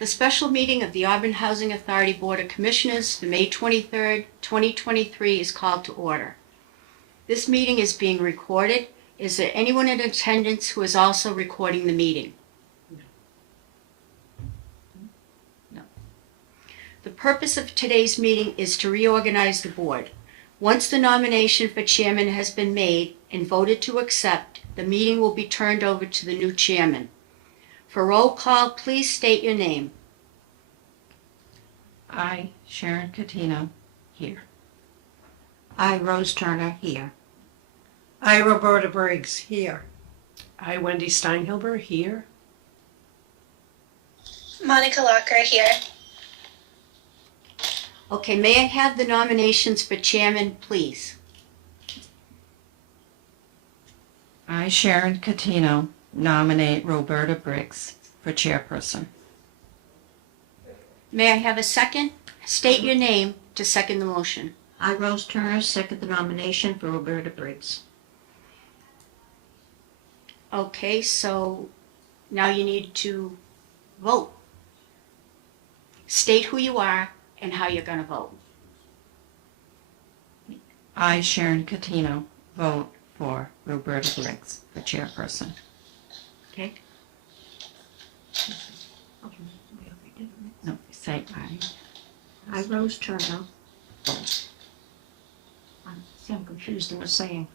The special meeting of the Auburn Housing Authority Board of Commissioners for May 23rd, 2023 is called to order. This meeting is being recorded. Is there anyone in attendance who is also recording the meeting? No. The purpose of today's meeting is to reorganize the board. Once the nomination for chairman has been made and voted to accept, the meeting will be turned over to the new chairman. For roll call, please state your name. I, Sharon Catino, here. I, Rose Turner, here. I, Roberta Briggs, here. I, Wendy Steinhilber, here. Monica Locker here. Okay, may I have the nominations for chairman, please? I, Sharon Catino, nominate Roberta Briggs for chairperson. May I have a second? State your name to second the motion. I, Rose Turner, second the nomination for Roberta Briggs. Okay, so now you need to vote. State who you are and how you're going to vote. I, Sharon Catino, vote for Roberta Briggs for chairperson. Okay? No, say aye. I, Rose Turner, vote. I'm confused in the saying.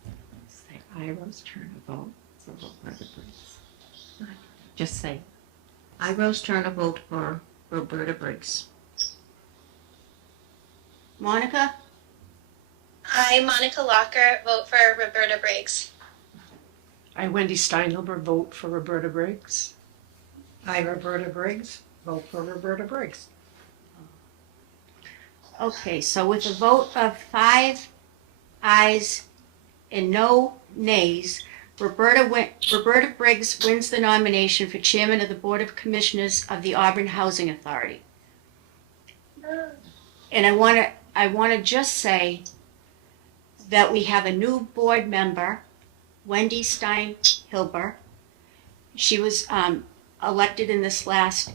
Say I, Rose Turner, vote for Roberta Briggs. Just say. I, Rose Turner, vote for Roberta Briggs. Monica? I, Monica Locker, vote for Roberta Briggs. I, Wendy Steinhilber, vote for Roberta Briggs. I, Roberta Briggs, vote for Roberta Briggs. Okay, so with a vote of 5 ayes and no nays, Roberta Briggs wins the nomination for chairman of the Board of Commissioners of the Auburn Housing Authority. And I want to just say that we have a new board member, Wendy Steinhilber. She was elected in this last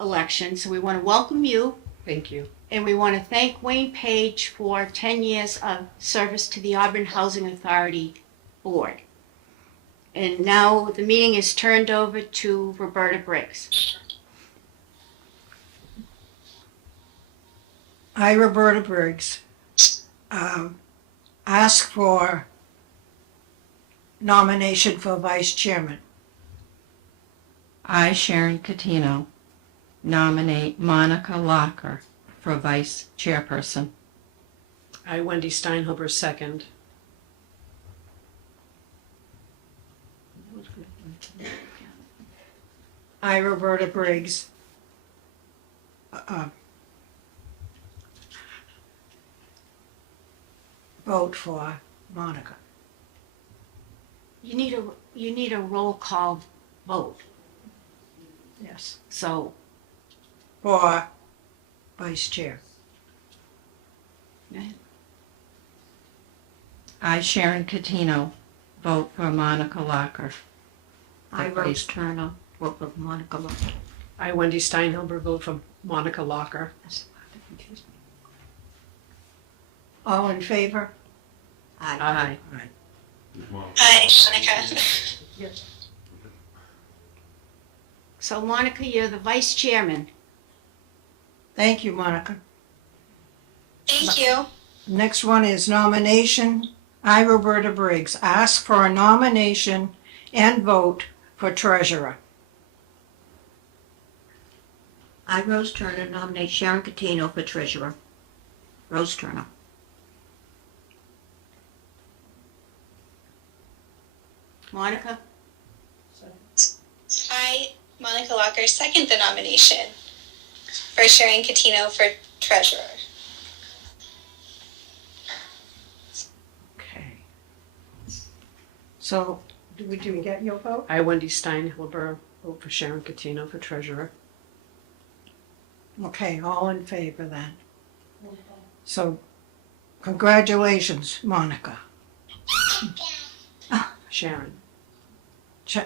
election, so we want to welcome you. Thank you. And we want to thank Wayne Page for 10 years of service to the Auburn Housing Authority Board. And now the meeting is turned over to Roberta Briggs. I, Roberta Briggs, ask for nomination for vice chairman. I, Sharon Catino, nominate Monica Locker for vice chairperson. I, Wendy Steinhilber, second. I, Roberta Briggs, vote for Monica. You need a roll call vote. Yes. So, For vice chair. I, Sharon Catino, vote for Monica Locker. I, Rose Turner, vote for Monica Locker. I, Wendy Steinhilber, vote for Monica Locker. All in favor? Aye. Aye. Hi, Monica. so Monica, you're the vice chairman. Thank you, Monica. Thank you. Next one is nomination. I, Roberta Briggs, ask for a nomination and vote for treasurer. I, Rose Turner, nominate Sharon Catino for treasurer. Rose Turner. Monica? I, Monica Locker, second the nomination for Sharon Catino for treasurer. Okay. So, do we get your vote? I, Wendy Steinhilber, vote for Sharon Catino for treasurer. Okay, all in favor then. So, congratulations, Monica. Sharon. Ch-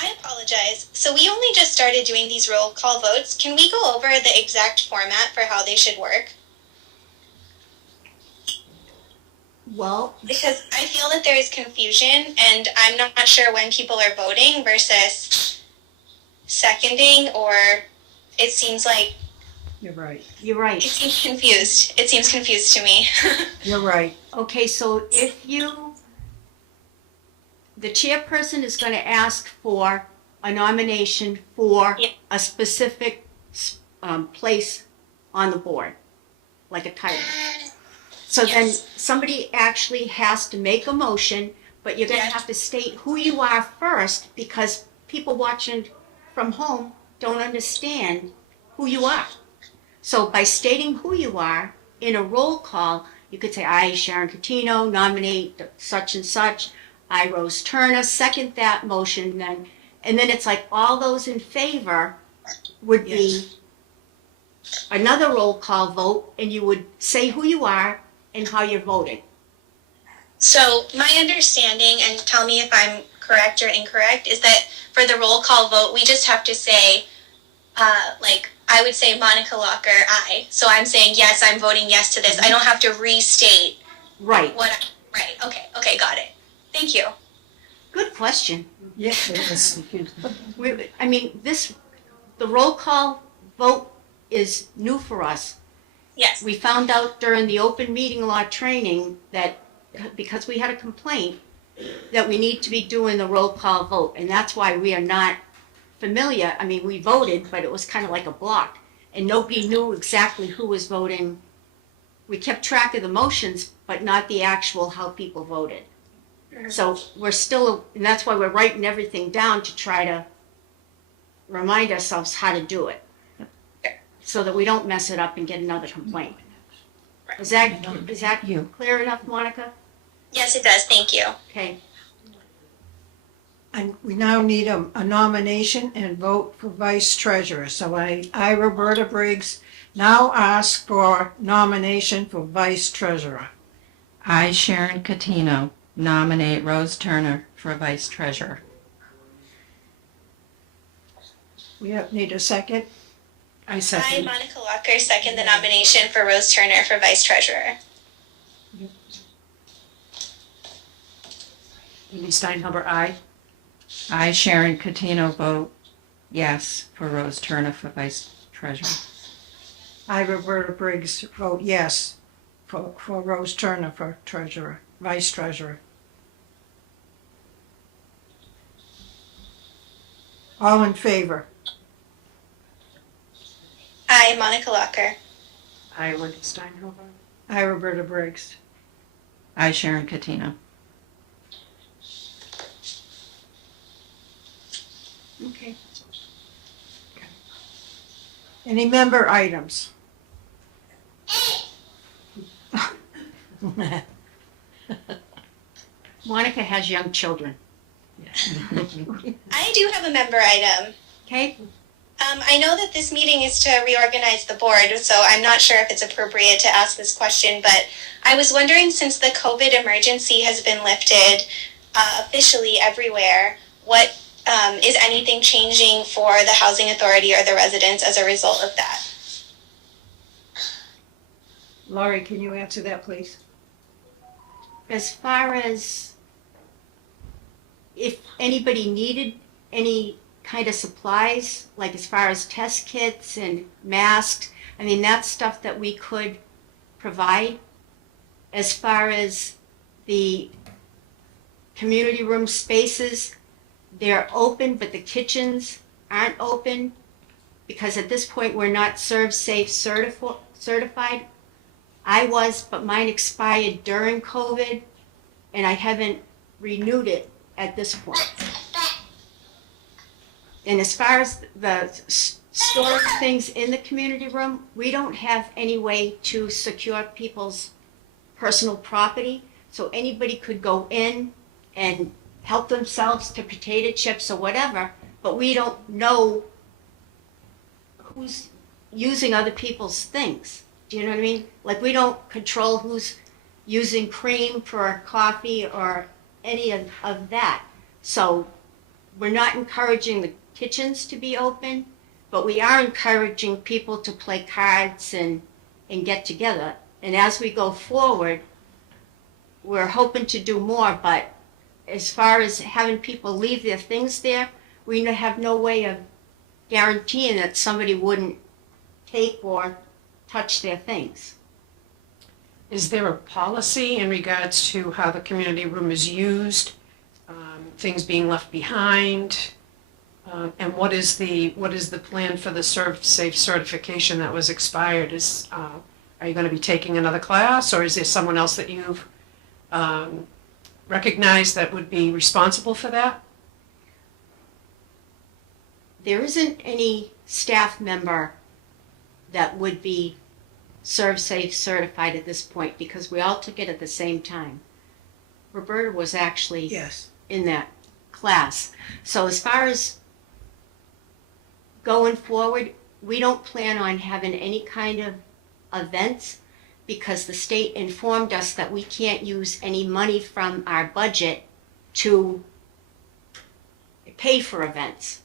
I apologize. apologize. So we only just started doing these roll call votes. Can we go over the exact format for how they should work? Well, Because I feel that there is confusion, and I'm not sure when people are voting versus seconding, or it seems like You're right. you're it right. seems confused. It seems confused to me. You're right. Okay, so the chairperson is going to ask for a nomination for Yeah. a specific place on the board, like a title. So then Yes. somebody actually has to make a motion, but you're going to Yes. have to state who you are first, because people watching from home don't understand who you are. So by stating who you are in a roll call, you could say, I, Sharon Catino, nominate such and such. I, Rose Turner, second that motion. And then it's like all those in favor would be another roll call vote, and you would say who you are and how you're voting. So my understanding, and tell me if I'm correct or incorrect, is that for the roll call vote, we just have to say, like, I would say Monica Locker, aye. So I'm saying, yes, I'm voting yes to this. I don't have to restate Right. right. Okay, got it. Thank you. Good question. Yes, it is. The roll call vote is new for us. Yes. We found out during the open meeting law training that because we had a complaint, that we need to be doing the roll call vote. And that's why we are not familiar. I mean, we voted, but it was kind of like a block. And nobody knew exactly who was voting. We kept track of the motions, but not the actual how people voted. So we're still, and that's why we're writing everything down to try to remind ourselves how to do it, so that we don't mess it up and get another complaint. Is that clear enough, Monica? Yes, it does. Thank you. Okay. And we now need a nomination and vote for vice treasurer. So I, Roberta Briggs, now ask for nomination for vice treasurer. I, Sharon Catino, nominate Rose Turner for vice treasurer. We need a second. I I, second. Monica Locker, second the nomination for Rose Turner for vice treasurer. Wendy Steinhilber, aye. I, Sharon Catino, vote yes for Rose Turner for vice treasurer. I, Roberta Briggs, vote yes for Rose Turner for treasurer, vice treasurer. All in favor? I, Monica Locker. I, Wendy Steinhilber. I, Roberta Briggs. I, Sharon Catino. Okay. Any member items? Monica has young children. I do have a member item. Okay. I know that this meeting is to reorganize the board, so I'm not sure if it's appropriate to ask this question, but I was wondering, since the COVID emergency has been lifted officially everywhere, what is anything changing for the housing authority or the residents as a result of that? Laurie, can you answer that, please? As far as if anybody needed any kind of supplies, like as far as test kits and masks, I mean, that's stuff that we could provide. As far as the community room spaces, they're open, but the kitchens aren't open because at this point we're not Serve Safe certified. I was, but mine expired during COVID, and I haven't renewed it at this point. And as far as the storing things in the community room, we don't have any way to secure people's personal property. So anybody could go in and help themselves to potato chips or whatever, but we don't know who's using other people's things. Do you know what I mean? Like, we don't control who's using cream for coffee or any of that. So we're not encouraging the kitchens to be open, but we are encouraging people to play cards and get together. And as we go forward, we're hoping to do more, but as far as having people leave their things there, we have no way of guaranteeing that somebody wouldn't take or touch their things. Is there a policy in regards to how the community room is used, things being left behind? And what is the plan for the Serve Safe certification that was expired? Are you going to be taking another class, or is there someone else that you've recognized that would be responsible for that? There isn't any staff member that would be Serve Safe certified at this point because we all took it at the same time. Roberta was actually Yes. in that class. So as far as going forward, we don't plan on having any kind of events because the state informed us that we can't use any money from our budget to pay for events.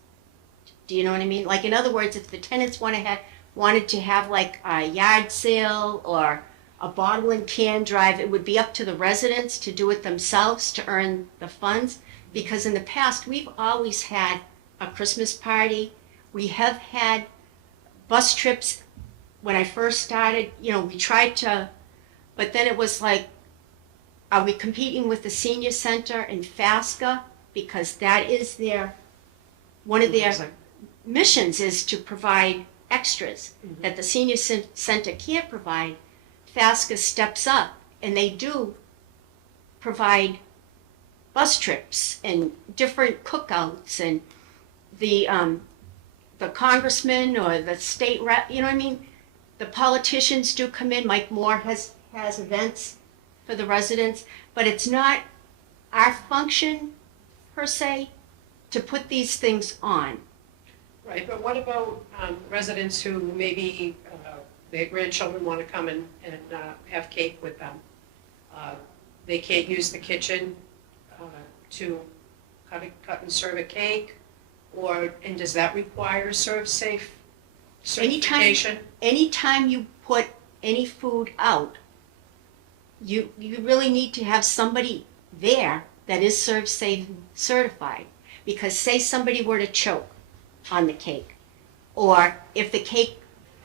Do you know what I mean? Like, in other words, if the tenants wanted to have like a yard sale or a bottle and can drive, it would be up to the residents to do it themselves to earn the funds. Because in the past, we've always had a Christmas party. We have had bus trips. When I first started, we tried to, but then it was like, are we competing with the senior center in FASCA? Because that is one of their missions is to provide extras that the senior center can't provide. FASCA steps up and they do provide bus trips and different cookouts, and the congressman or the state rep, you know what I mean? The politicians do come in. Mike Moore has events for the residents, but it's not our function per se to put these things on. Right, but what about residents who maybe their grandchildren want to come and have cake with them? They can't use the kitchen to cut and serve a cake, and does that require Serve Safe certification? Anytime you put any food out, you really need to have somebody there that is Serve Safe certified. Because say somebody were to choke on the cake, or if the cake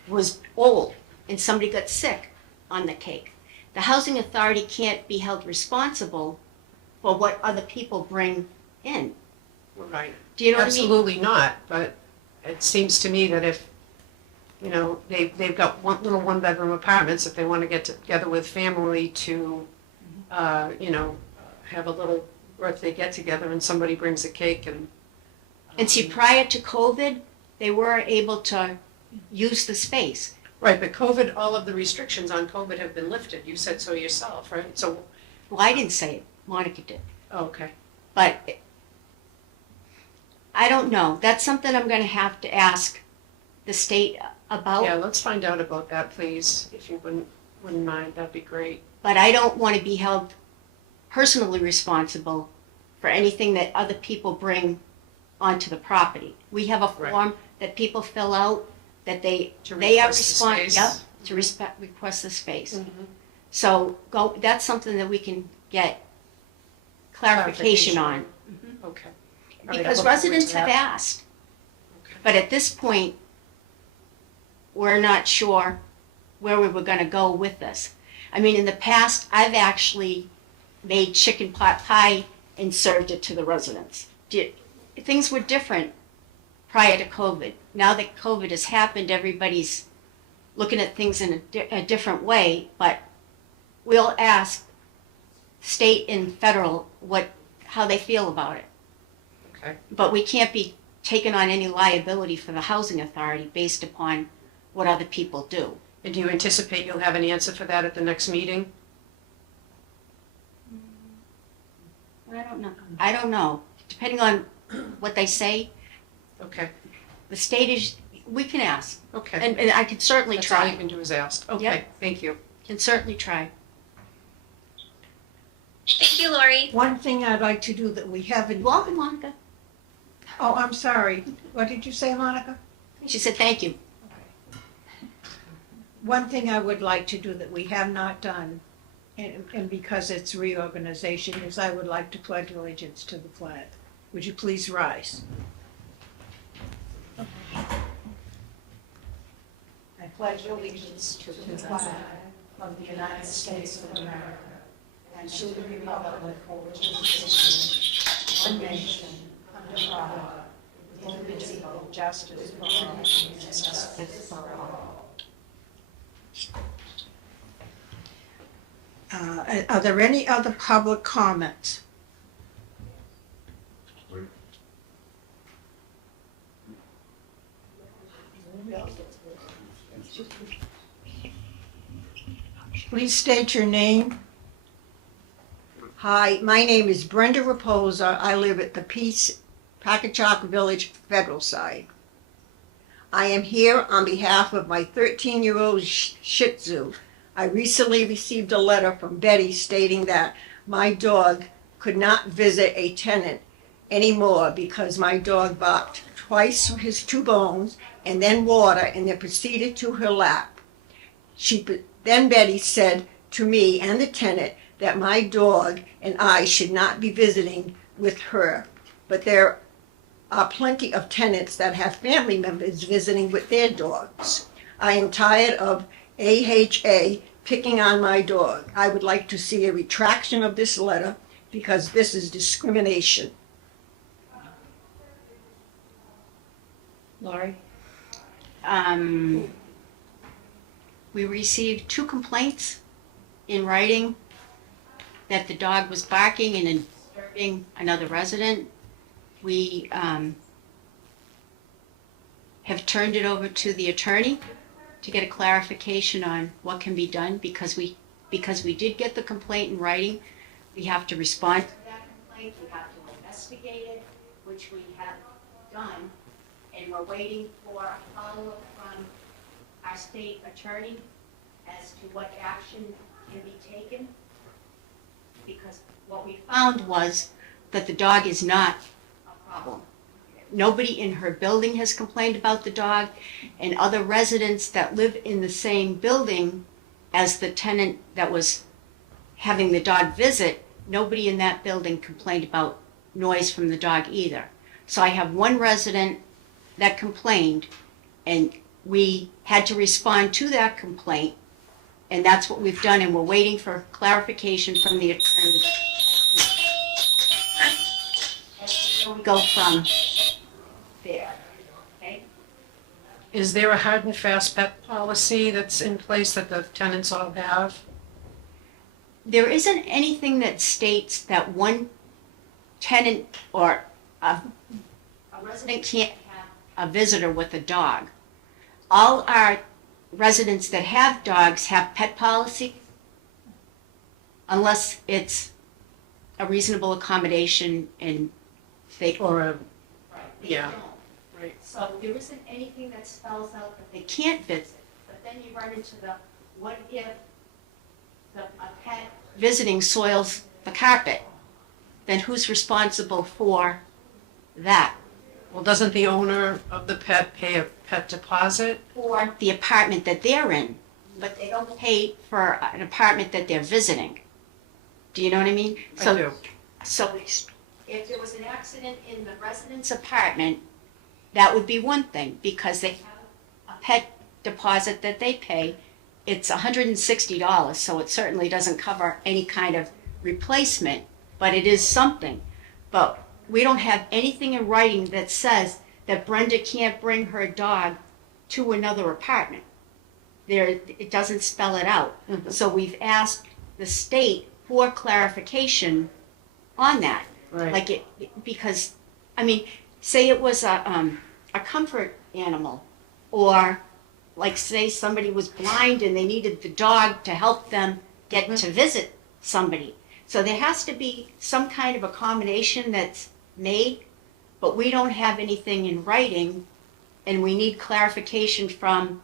was old and somebody got sick on the cake, the housing authority can't be held responsible for what other people bring in. Right. Do you know what I mean? Absolutely not, but it seems to me that if, they've got one-bedroom apartments, if they want to get together with family to, have a little birthday get-together and somebody brings a cake and... And see, prior to COVID, they were able to use the space. Right, but COVID, all of the restrictions on COVID have been lifted. You said so yourself, right? So, Well, I didn't say it, Monica did. okay. But I don't know. That's something I'm going to have to ask the state about. Yeah, let's find out about that, please, if you wouldn't mind. That'd be great. But I don't want to be held personally responsible for anything that other people bring onto the property. We have a Right. form that people fill out that they To are request the responsible. space. Yep, to request the space. Mhm. So that's something that we can get clarification on. Okay. All right, I'll Because look forward residents to have that. asked. Okay. But at this point, we're not sure where we were going to go with this. I mean, in the past, I've actually made chicken pot pie and served it to the residents. Things were different prior to COVID. Now that COVID has happened, everybody's looking at things in a different way, but we'll ask state and federal how they feel about it. Okay. But we can't be taking on any liability for the housing authority based upon what other people do. And do you anticipate you'll have an answer for that at the next meeting? I don't know. Depending on what they say, Okay, the state is, we can ask. okay. And I can certainly That's all you try. can do is ask. Okay, Yep. thank you. Can certainly try. Thank you, Lori. One thing I'd like to do that we haven't, Welcome, Monica. Oh, I'm sorry. What did you say, Monica? She said, thank you. One thing I would like to do that we have not done, and because it's reorganization, is I would like to pledge allegiance to the flag. Would you please rise? I pledge allegiance to the flag of the United States of America and to the republic for which it stands, one nation, under God, indivisible, justice for all. Justice for all. Are there any other public comments? Please state your name. Hi, my name is Brenda Raposa. I live at the Peace Packagug Village Federal Side. I am here on behalf of my 13-year-old Shih Tzu. I recently received a letter from Betty stating that my dog could not visit a tenant anymore because my dog barked twice with his 2 bones and then water and then proceeded to her lap. Then Betty said to me and the tenant that my dog and I should not be visiting with her, but there are plenty of tenants that have family members visiting with their dogs. I am tired of AHA picking on my dog. I would like to see a retraction of this letter because this is discrimination. Laurie? We received 2 complaints in writing that the dog was barking and disturbing another resident. We have turned it over to the attorney to get a clarification on what can be done because we did get the complaint in writing. We have to respond to that complaint. We have to investigate it, which we have done, and we're waiting for a follow-up from our state attorney as to what action can be taken. Because what we found was that the dog is not a problem. Nobody in her building has complained about the dog, and other residents that live in the same building as the tenant that was having the dog visit, nobody in that building complained about noise from the dog either. So I have one resident that complained, and we had to respond to that complaint, and that's what we've done, and we're waiting for clarification from the attorney. Where we go from there, okay? Is there a hard and fast pet policy that's in place that the tenants all have? There isn't anything that states that one tenant or a resident can't have a visitor with a dog. All our residents that have dogs have pet policy, unless it's a reasonable accommodation and they. Or a, They yeah, don't. right. So there isn't anything that spells out that they can't visit, but then you run into the, what if a pet visiting soils the carpet? Then who's responsible for that? Well, doesn't the owner of the pet pay a pet deposit? For the apartment that they're in, but they don't pay for an apartment that they're visiting. Do you know what I mean? I do. So if there was an accident in the resident's apartment, that would be one thing, because they have a pet deposit that they pay. It's $160, so it certainly doesn't cover any kind of replacement, but it is something. But we don't have anything in writing that says that Brenda can't bring her dog to another apartment. It doesn't spell it out. Mhm. So we've asked the state for clarification on that. Right. Like because, I mean, say it was a comfort animal, or like say somebody was blind and they needed the dog to help them get to visit somebody. So there has to be some kind of accommodation that's made, but we don't have anything in writing, and we need clarification from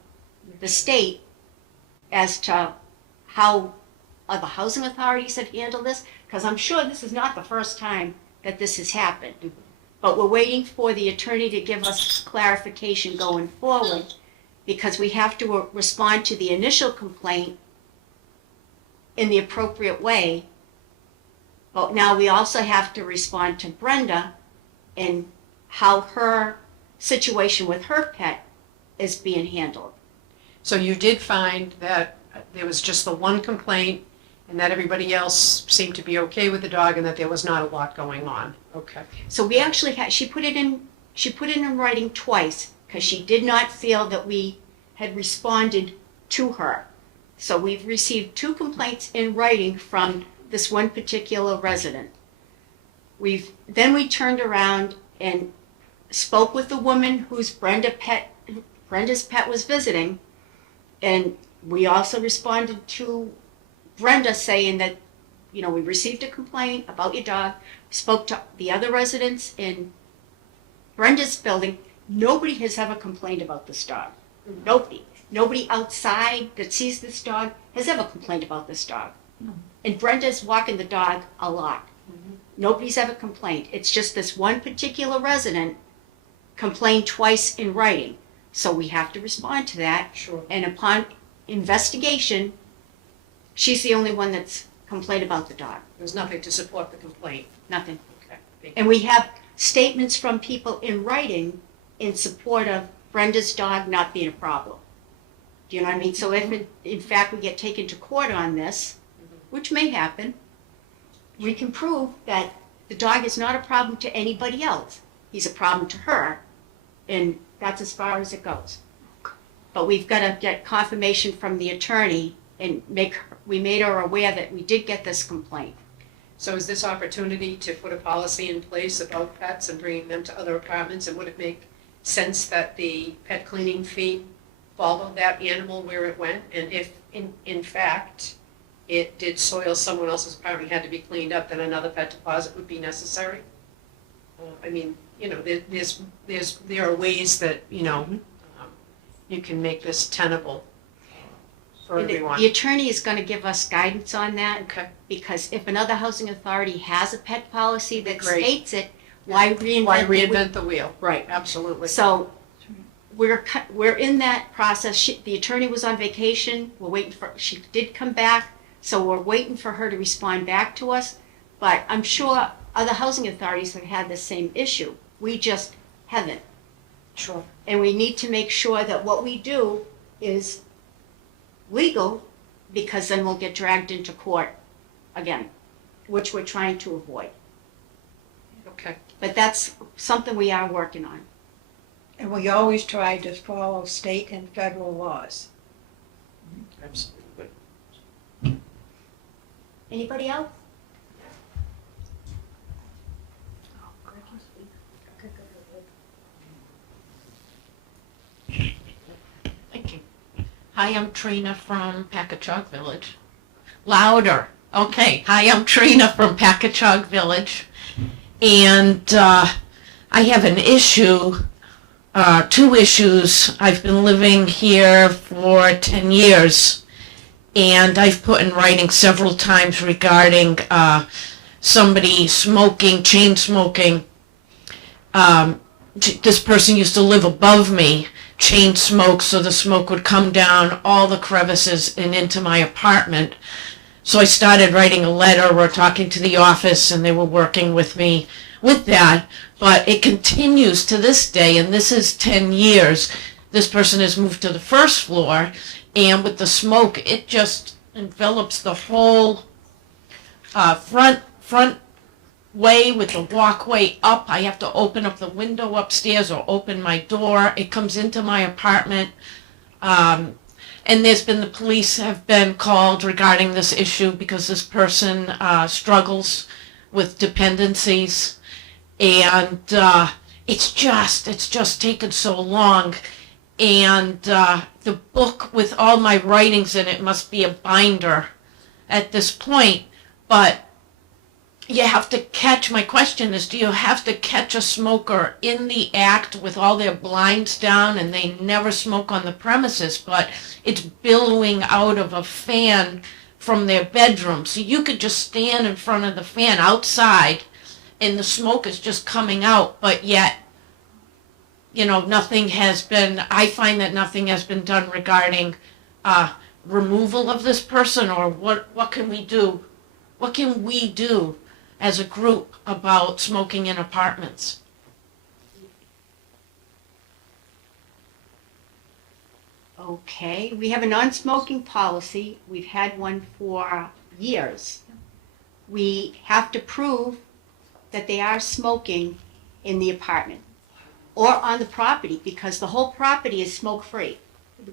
the state as to how other housing authorities have handled this, because I'm sure this is not the first time that this has happened. but we're waiting for the attorney to give us clarification going forward, because we have to respond to the initial complaint in the appropriate way. But now we also have to respond to Brenda and how her situation with her pet is being handled. So you did find that there was just the one complaint and that everybody else seemed to be okay with the dog and that there was not a lot going on? Okay. So we actually had, she put it in writing twice, because she did not feel that we had responded to her. So we've received 2 complaints in writing from this one particular resident. Then we turned around and spoke with the woman whose Brenda's pet was visiting, and we also responded to Brenda saying that, we received a complaint about your dog, spoke to the other residents in Brenda's building. Nobody has ever complained about this dog. Nobody. Nobody outside that sees this dog has ever complained about this dog. And Brenda's walking the dog a lot. Nobody's ever complained. It's just this one particular resident complained twice in writing. So we have to respond to that. Sure. And upon investigation, she's the only one that's complained about the dog. There was nothing to support the complaint. Nothing. Okay. Thank you. And we have statements from people in writing in support of Brenda's dog not being a problem. Do you know what I mean? So if in fact we get taken to court on this, which may happen, we can prove that the dog is not a problem to anybody else. He's a problem to her, and that's as far as it goes. But we've got to get confirmation from the attorney and we made her aware that we did get this complaint. So is this opportunity to put a policy in place about pets and bringing them to other apartments? And would it make sense that the pet cleaning fee followed that animal where it went? And if in fact it did soil someone else's apartment, had to be cleaned up, then another pet deposit would be necessary? I mean, there are ways that, you can make this tenable for And everyone. the attorney is going to give us guidance on that, Okay. because if another housing authority has a pet policy that Great. states it, why reinvent Why the wheel? reinvent the wheel? Right. Absolutely. So we're in that process. The attorney was on vacation. We're waiting she did come back, so we're waiting for her to respond back to us. But I'm sure other housing authorities have had the same issue. We just haven't. Sure. And we need to make sure that what we do is legal, because then we'll get dragged into court again, which we're trying to avoid. Okay. But that's something we are working on. And we always try to follow state and federal laws. Absolutely. Anybody else? Thank you. Hi, I'm Trina from Packagug Village. Louder. Okay. Hi, I'm Trina from Packagug Village. And I have an issue, 2 issues. I've been living here for 10 years. And I've put in writing several times regarding somebody smoking, chain smoking. This person used to live above me, chain smoke, so the smoke would come down all the crevices and into my apartment. So I started writing a letter or talking to the office, and they were working with me with that. But it continues to this day, and this is 10 years. This person has moved to the first floor, and with the smoke, it just envelops the whole front way with the walkway up. I have to open up the window upstairs or open my door. It comes into my apartment. And the police have been called regarding this issue because this person struggles with dependencies. And it's just taken so long. And the book with all my writings in it must be a binder at this point. But you have to catch, my question is, do you have to catch a smoker in the act with all their blinds down and they never smoke on the premises, but it's billowing out of a fan from their bedroom? So you could just stand in front of the fan outside and the smoke is just coming out, but yet, you know, nothing has been, I find that nothing has been done regarding, removal of this person, or what can we do? What can we do as a group about smoking in apartments? Okay, we have a non-smoking policy. We've had one for years. We have to prove that they are smoking in the apartment or on the property, because the whole property is smoke-free.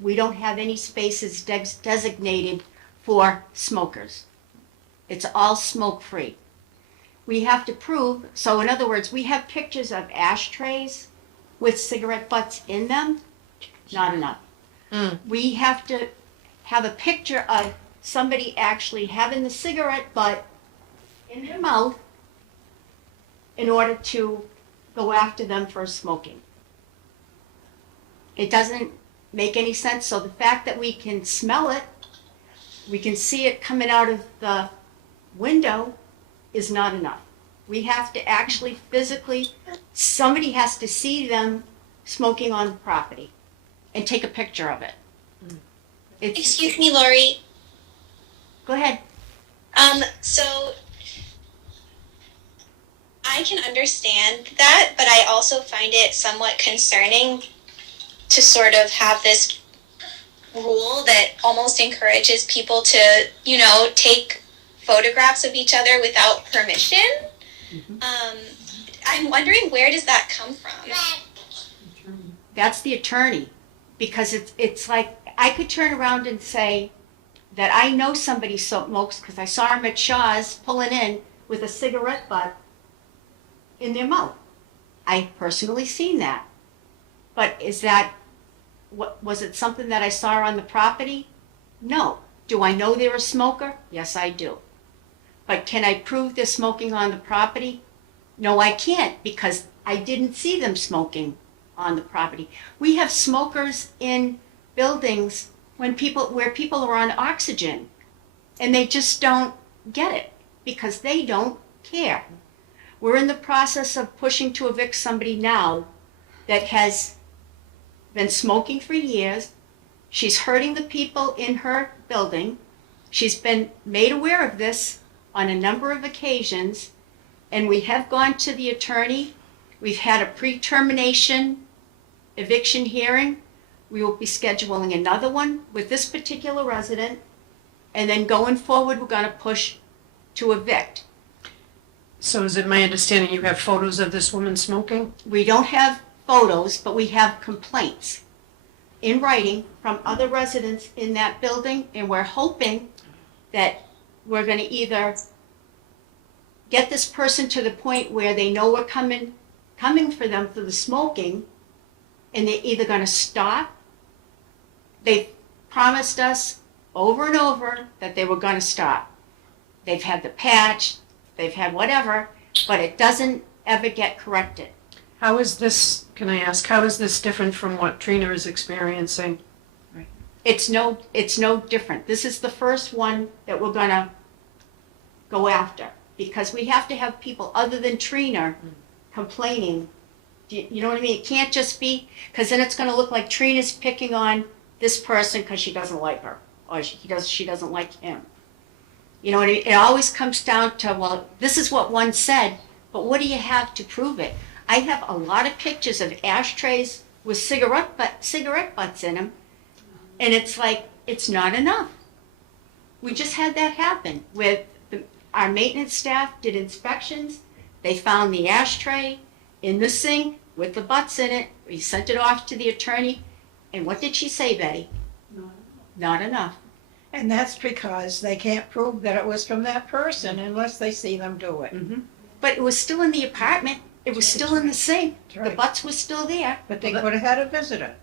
We don't have any spaces designated for smokers. It's all smoke-free. We have to prove, so in other words, we have pictures of ashtrays with cigarette butts in them, not enough. We have to have a picture of somebody actually having the cigarette butt in their mouth in order to go after them for smoking. It doesn't make any sense. So the fact that we can smell it, we can see it coming out of the window is not enough. We have to actually physically, somebody has to see them smoking on the property and take a picture of it. Excuse me, Lori. Go ahead. So I can understand that, but I also find it somewhat concerning to sort of have this rule that almost encourages people to, you know, take photographs of each other without permission. I'm wondering, where does that come from? That's the attorney, because it's like, I could turn around and say that I know somebody smokes because I saw him at Shaw's pulling in with a cigarette butt in their mouth. I personally seen that. But is that, was it something that I saw on the property? No. Do I know they're a smoker? Yes, I do. But can I prove they're smoking on the property? No, I can't, because I didn't see them smoking on the property. We have smokers in buildings where people are on oxygen, and they just don't get it because they don't care. We're in the process of pushing to evict somebody now that has been smoking for years. She's hurting the people in her building. She's been made aware of this on a number of occasions, and we have gone to the attorney. We've had a pre-termination eviction hearing. We will be scheduling another one with this particular resident, and then going forward, we're going to push to evict. So is it my understanding you have photos of this woman smoking? We don't have photos, but we have complaints in writing from other residents in that building, and we're hoping that we're going to either get this person to the point where they know we're coming for them for the smoking, and they're either going to stop. They've promised us over and over that they were going to stop. They've had the patch, they've had whatever, but it doesn't ever get corrected. How is this, can I ask, how is this different from what Trina is experiencing? It's no different. This is the first one that we're going to go after, because we have to have people other than Trina complaining. You know what I mean? It can't just be, because then it's going to look like Trina's picking on this person because she doesn't like her, or she doesn't like him. You know what I mean? It always comes down to, well, this is what one said, but what do you have to prove it? I have a lot of pictures of ashtrays with cigarette butts in them, and it's like, it's not enough. We just had that happen with our maintenance staff did inspections. They found the ashtray in the sink with the butts in it. We sent it off to the attorney. And what did she say, Betty? Not enough. And that's because they can't prove that it was from that person unless they see them do it. Mm-hmm. But it was still in the apartment. It was still in the sink. That's right. The butts were still there. But they could have had a visitor.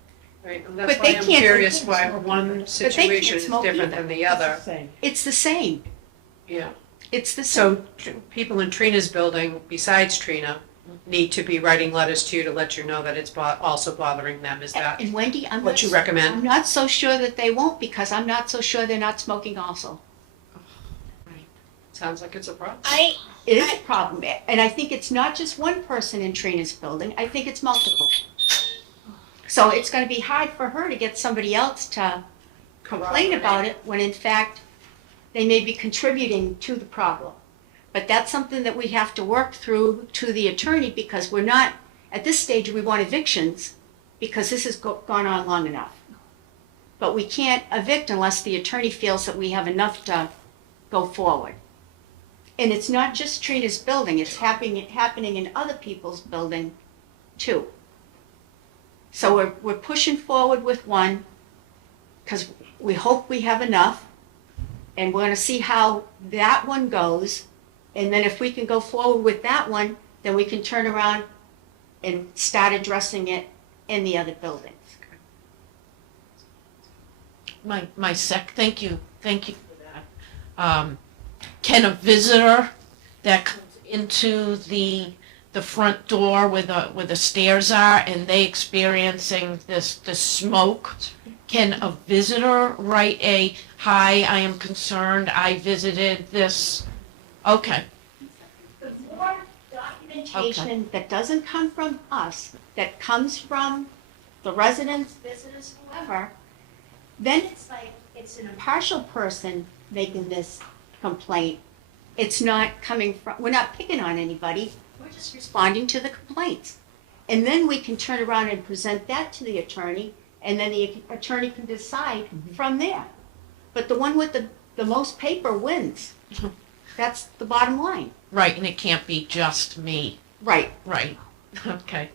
Right, and that's But why they I'm can't- curious why one situation is smoke different either. than the other. It's the same. Yeah. It's the same. So people in Trina's building, besides Trina, need to be writing letters to you to let you know that it's also bothering them. Is that And Wendy, what you recommend? I'm not so sure that they won't, because I'm not so sure they're not smoking also. Sounds like it's a problem. It is a problem, and I think it's not just one person in Trina's building, I think it's multiple. So it's gonna be hard for her to get somebody else to complain about it, when in fact, they may be contributing to the problem. But that's something that we have to work through to the attorney, because we're not, at this stage, we want evictions, because this has gone on long enough. But we can't evict unless the attorney feels that we have enough to go forward. And it's not just Trina's building, it's happening in other people's building too. So we're pushing forward with one, because we hope we have enough, and we're gonna see how that one goes. And then if we can go forward with that one, then we can turn around and start addressing it in the other buildings. Thank you for that. Can a visitor that comes into the front door where the stairs are, and they experiencing the smoke, can a visitor write a, "Hi, I am concerned, I visited this"? Okay, The more documentation that doesn't come from us, that comes from the residents, visitors, whoever, then it's like, it's an impartial person making this complaint. It's not coming from, we're not picking on anybody, we're just responding to the complaints. And then we can turn around and present that to the attorney, and then the attorney can decide from there. But the one with the most paper wins. That's the bottom line. right, and it can't be just me. Right. Right, okay.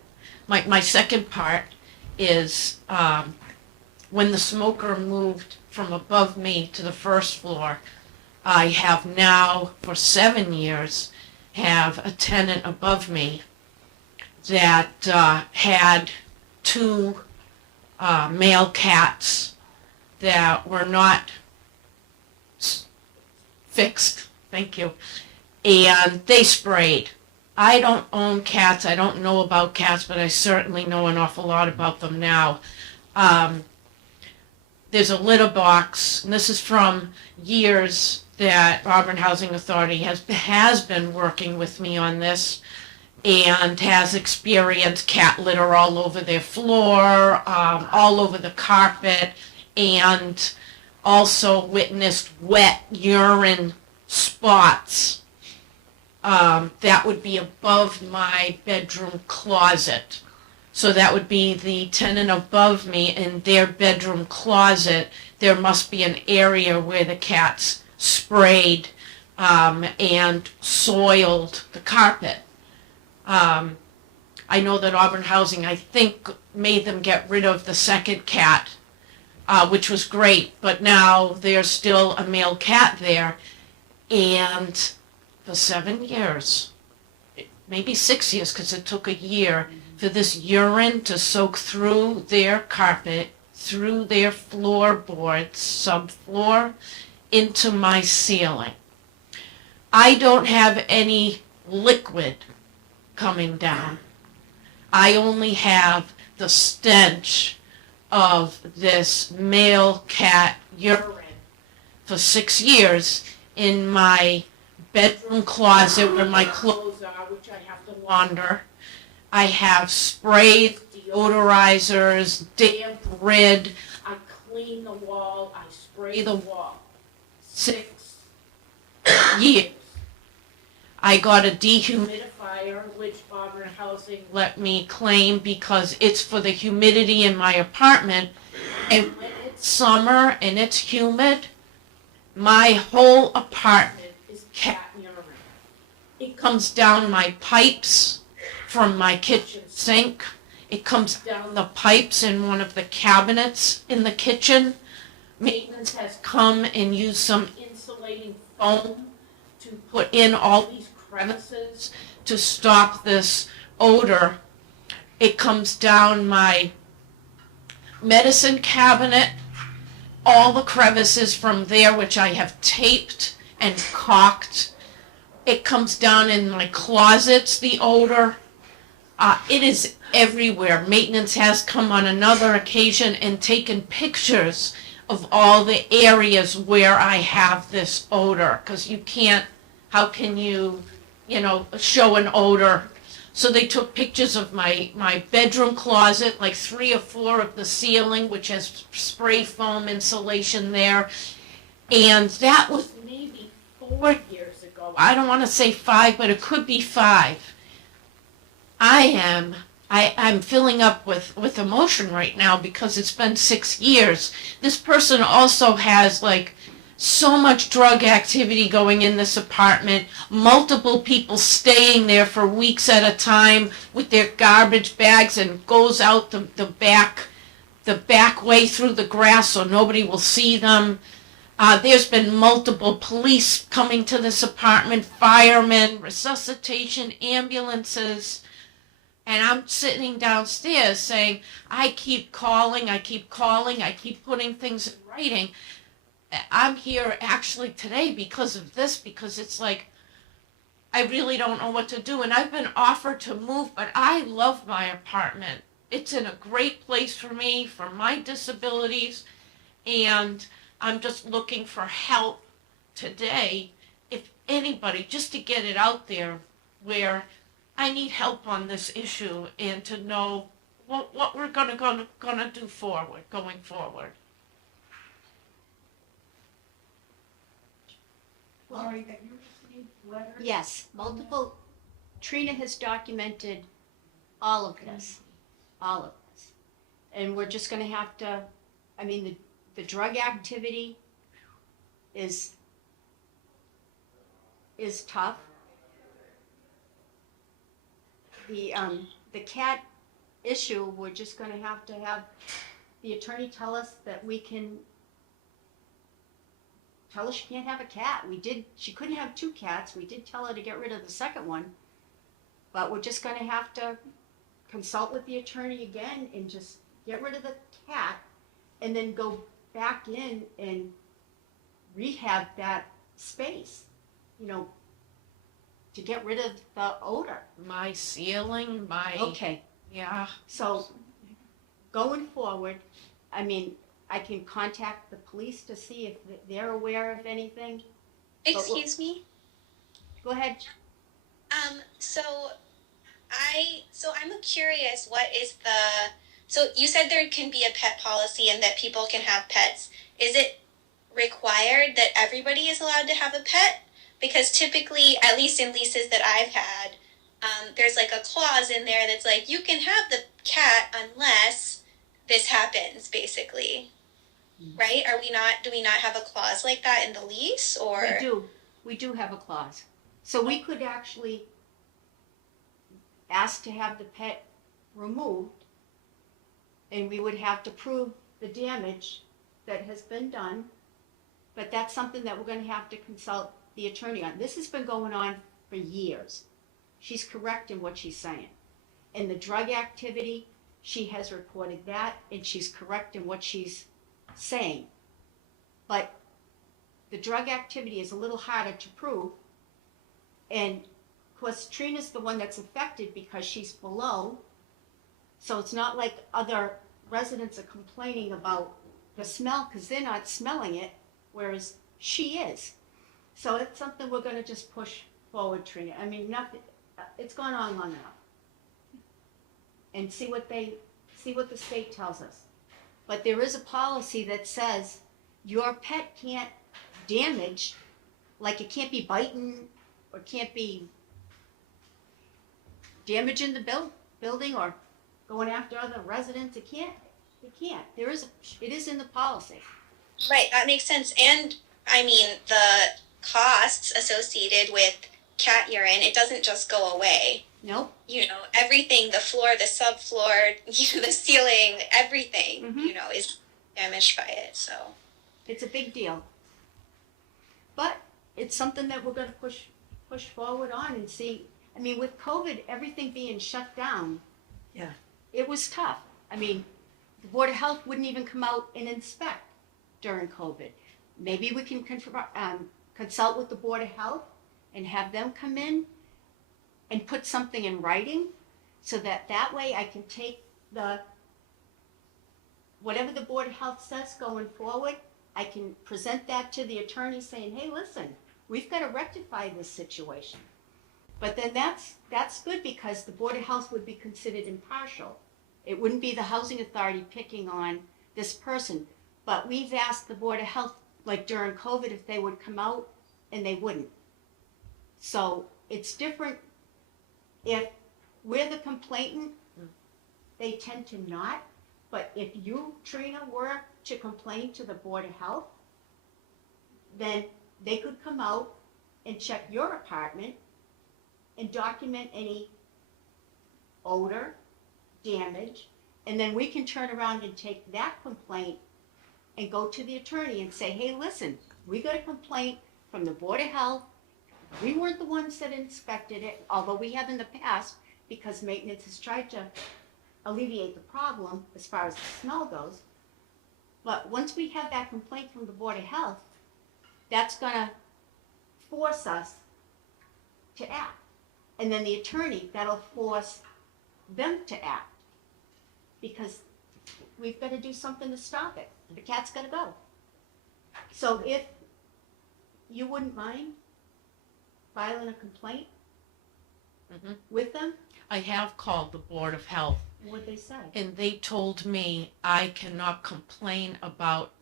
My second part is, when the smoker moved from above me to the first floor, I have now, for 7 years, have a tenant above me that had two male cats that were not fixed, thank you, and they sprayed. I don't own cats, I don't know about cats, but I certainly know an awful lot about them now. There's a litter box, and this is from years that Auburn Housing Authority has been working with me on this, and has experienced cat litter all over their floor, all over the carpet, and also witnessed wet urine spots. That would be above my bedroom closet. So that would be the tenant above me in their bedroom closet. There must be an area where the cats sprayed and soiled the carpet. I know that Auburn Housing, I think, made them get rid of the second cat, which was great, but now there's still a male cat there. And for 7 years, maybe 6 years, because it took a year for this urine to soak through their carpet, through their floorboards, subfloor, into my ceiling. I don't have any liquid coming down. I only have the stench of this male cat urine for 6 years in my bedroom closet where my clothes are, which I have to launder. I have sprays, deodorizers, damp rid. I clean the wall. I spray the wall. 6 years. I got a dehumidifier, which Auburn Housing let me claim because it's for the humidity in my apartment. And when it's summer and it's humid, my whole apartment is cat urine. It comes down my pipes from my kitchen sink. It comes down the pipes in one of the cabinets in the kitchen. Maintenance has come and used some insulating foam to put in all these crevices to stop this odor. It comes down my medicine cabinet, all the crevices from there, which I have taped and caulked. It comes down in my closets, the odor. It is everywhere. Maintenance has come on another occasion and taken pictures of all the areas where I have this odor, because you can't, how can you show an odor. So they took pictures of my bedroom closet, like 3 or 4 of the ceiling, which has spray foam insulation there. And that was maybe 4 years ago. I don't want to say 5, but it could be 5. I'm filling up with emotion right now because it's been 6 years. This person also has like so much drug activity going in this apartment, multiple people staying there for weeks at a time with their garbage bags, and goes out the back way through the grass so nobody will see them. There's been multiple police coming to this apartment, firemen, resuscitation, ambulances. And I'm sitting downstairs saying, I keep calling, I keep putting things in writing. I'm here actually today because of this, because it's like, I really don't know what to do. And I've been offered to move, but I love my apartment. It's in a great place for me, for my disabilities, and I'm just looking for help today, if anybody, just to get it out there, where I need help on this issue and to know what we're gonna do going forward. Lori, have you received letters? Yes, multiple, Trina has documented all of this. And we're just gonna have to, I mean, the drug activity is tough. The cat issue, we're just gonna have to have the attorney tell us that we can, tell her she can't have a cat. She couldn't have 2 cats. We did tell her to get rid of the second one. But we're just gonna have to consult with the attorney again and just get rid of the cat and then go back in and rehab that space, to get rid of the odor. My ceiling, Okay, yeah. so going forward, I mean, I can contact the police to see if they're aware of anything. Excuse me? Go ahead. So I'm curious, so you said there can be a pet policy and that people can have pets. Is it required that everybody is allowed to have a pet? Because typically, at least in leases that I've had, there's like a clause in there that's like, you can have the cat unless this happens, basically. Right? Do we not have a clause like that in the lease, or? We do have a clause. So we could actually ask to have the pet removed, and we would have to prove the damage that has been done, but that's something that we're gonna have to consult the attorney on. This has been going on for years. She's correct in what she's saying. And the drug activity, she has reported that, and she's correct in what she's saying. But the drug activity is a little harder to prove. And of course, Trina's the one that's affected because she's below. So it's not like other residents are complaining about the smell because they're not smelling it, whereas she is. So it's something we're going to just push forward, Trina. I mean, it's gone on long enough. And see what the state tells us. But there is a policy that says your pet can't damage, like it can't be biting or can't be damaging the building or going after other residents. It can't. It is in the policy. Right, that makes sense. And I mean, the costs associated with cat urine, it doesn't just go away. Nope. Everything, the floor, the subfloor, the ceiling, everything, is damaged by it. So It's a big deal. But it's something that we're going to push forward on and see. I mean, with COVID, everything being shut down, Yeah. it was tough. I mean, the Board of Health wouldn't even come out and inspect during COVID. Maybe we can consult with the Board of Health and have them come in and put something in writing so that way I can take whatever the Board of Health says going forward, I can present that to the attorney saying, hey, listen, we've got to rectify this situation. But then that's good because the Board of Health would be considered impartial. It wouldn't be the Housing Authority picking on this person. But we've asked the Board of Health, like during COVID, if they would come out, and they wouldn't. So it's different if we're the complainant, they tend to not. But if you, Trina, were to complain to the Board of Health, then they could come out and check your apartment and document any odor, damage, and then we can turn around and take that complaint and go to the attorney and say, hey, listen, we got a complaint from the Board of Health. We weren't the ones that inspected it, although we have in the past, because maintenance has tried to alleviate the problem as far as the smell goes. But once we have that complaint from the Board of Health, that's gonna force us to act. And then the attorney, that'll force them to act. Because we've got to do something to stop it. The cat's got to go. So if you wouldn't mind filing a complaint with them, I have called the Board of Health, what'd they say? and they told me I cannot complain about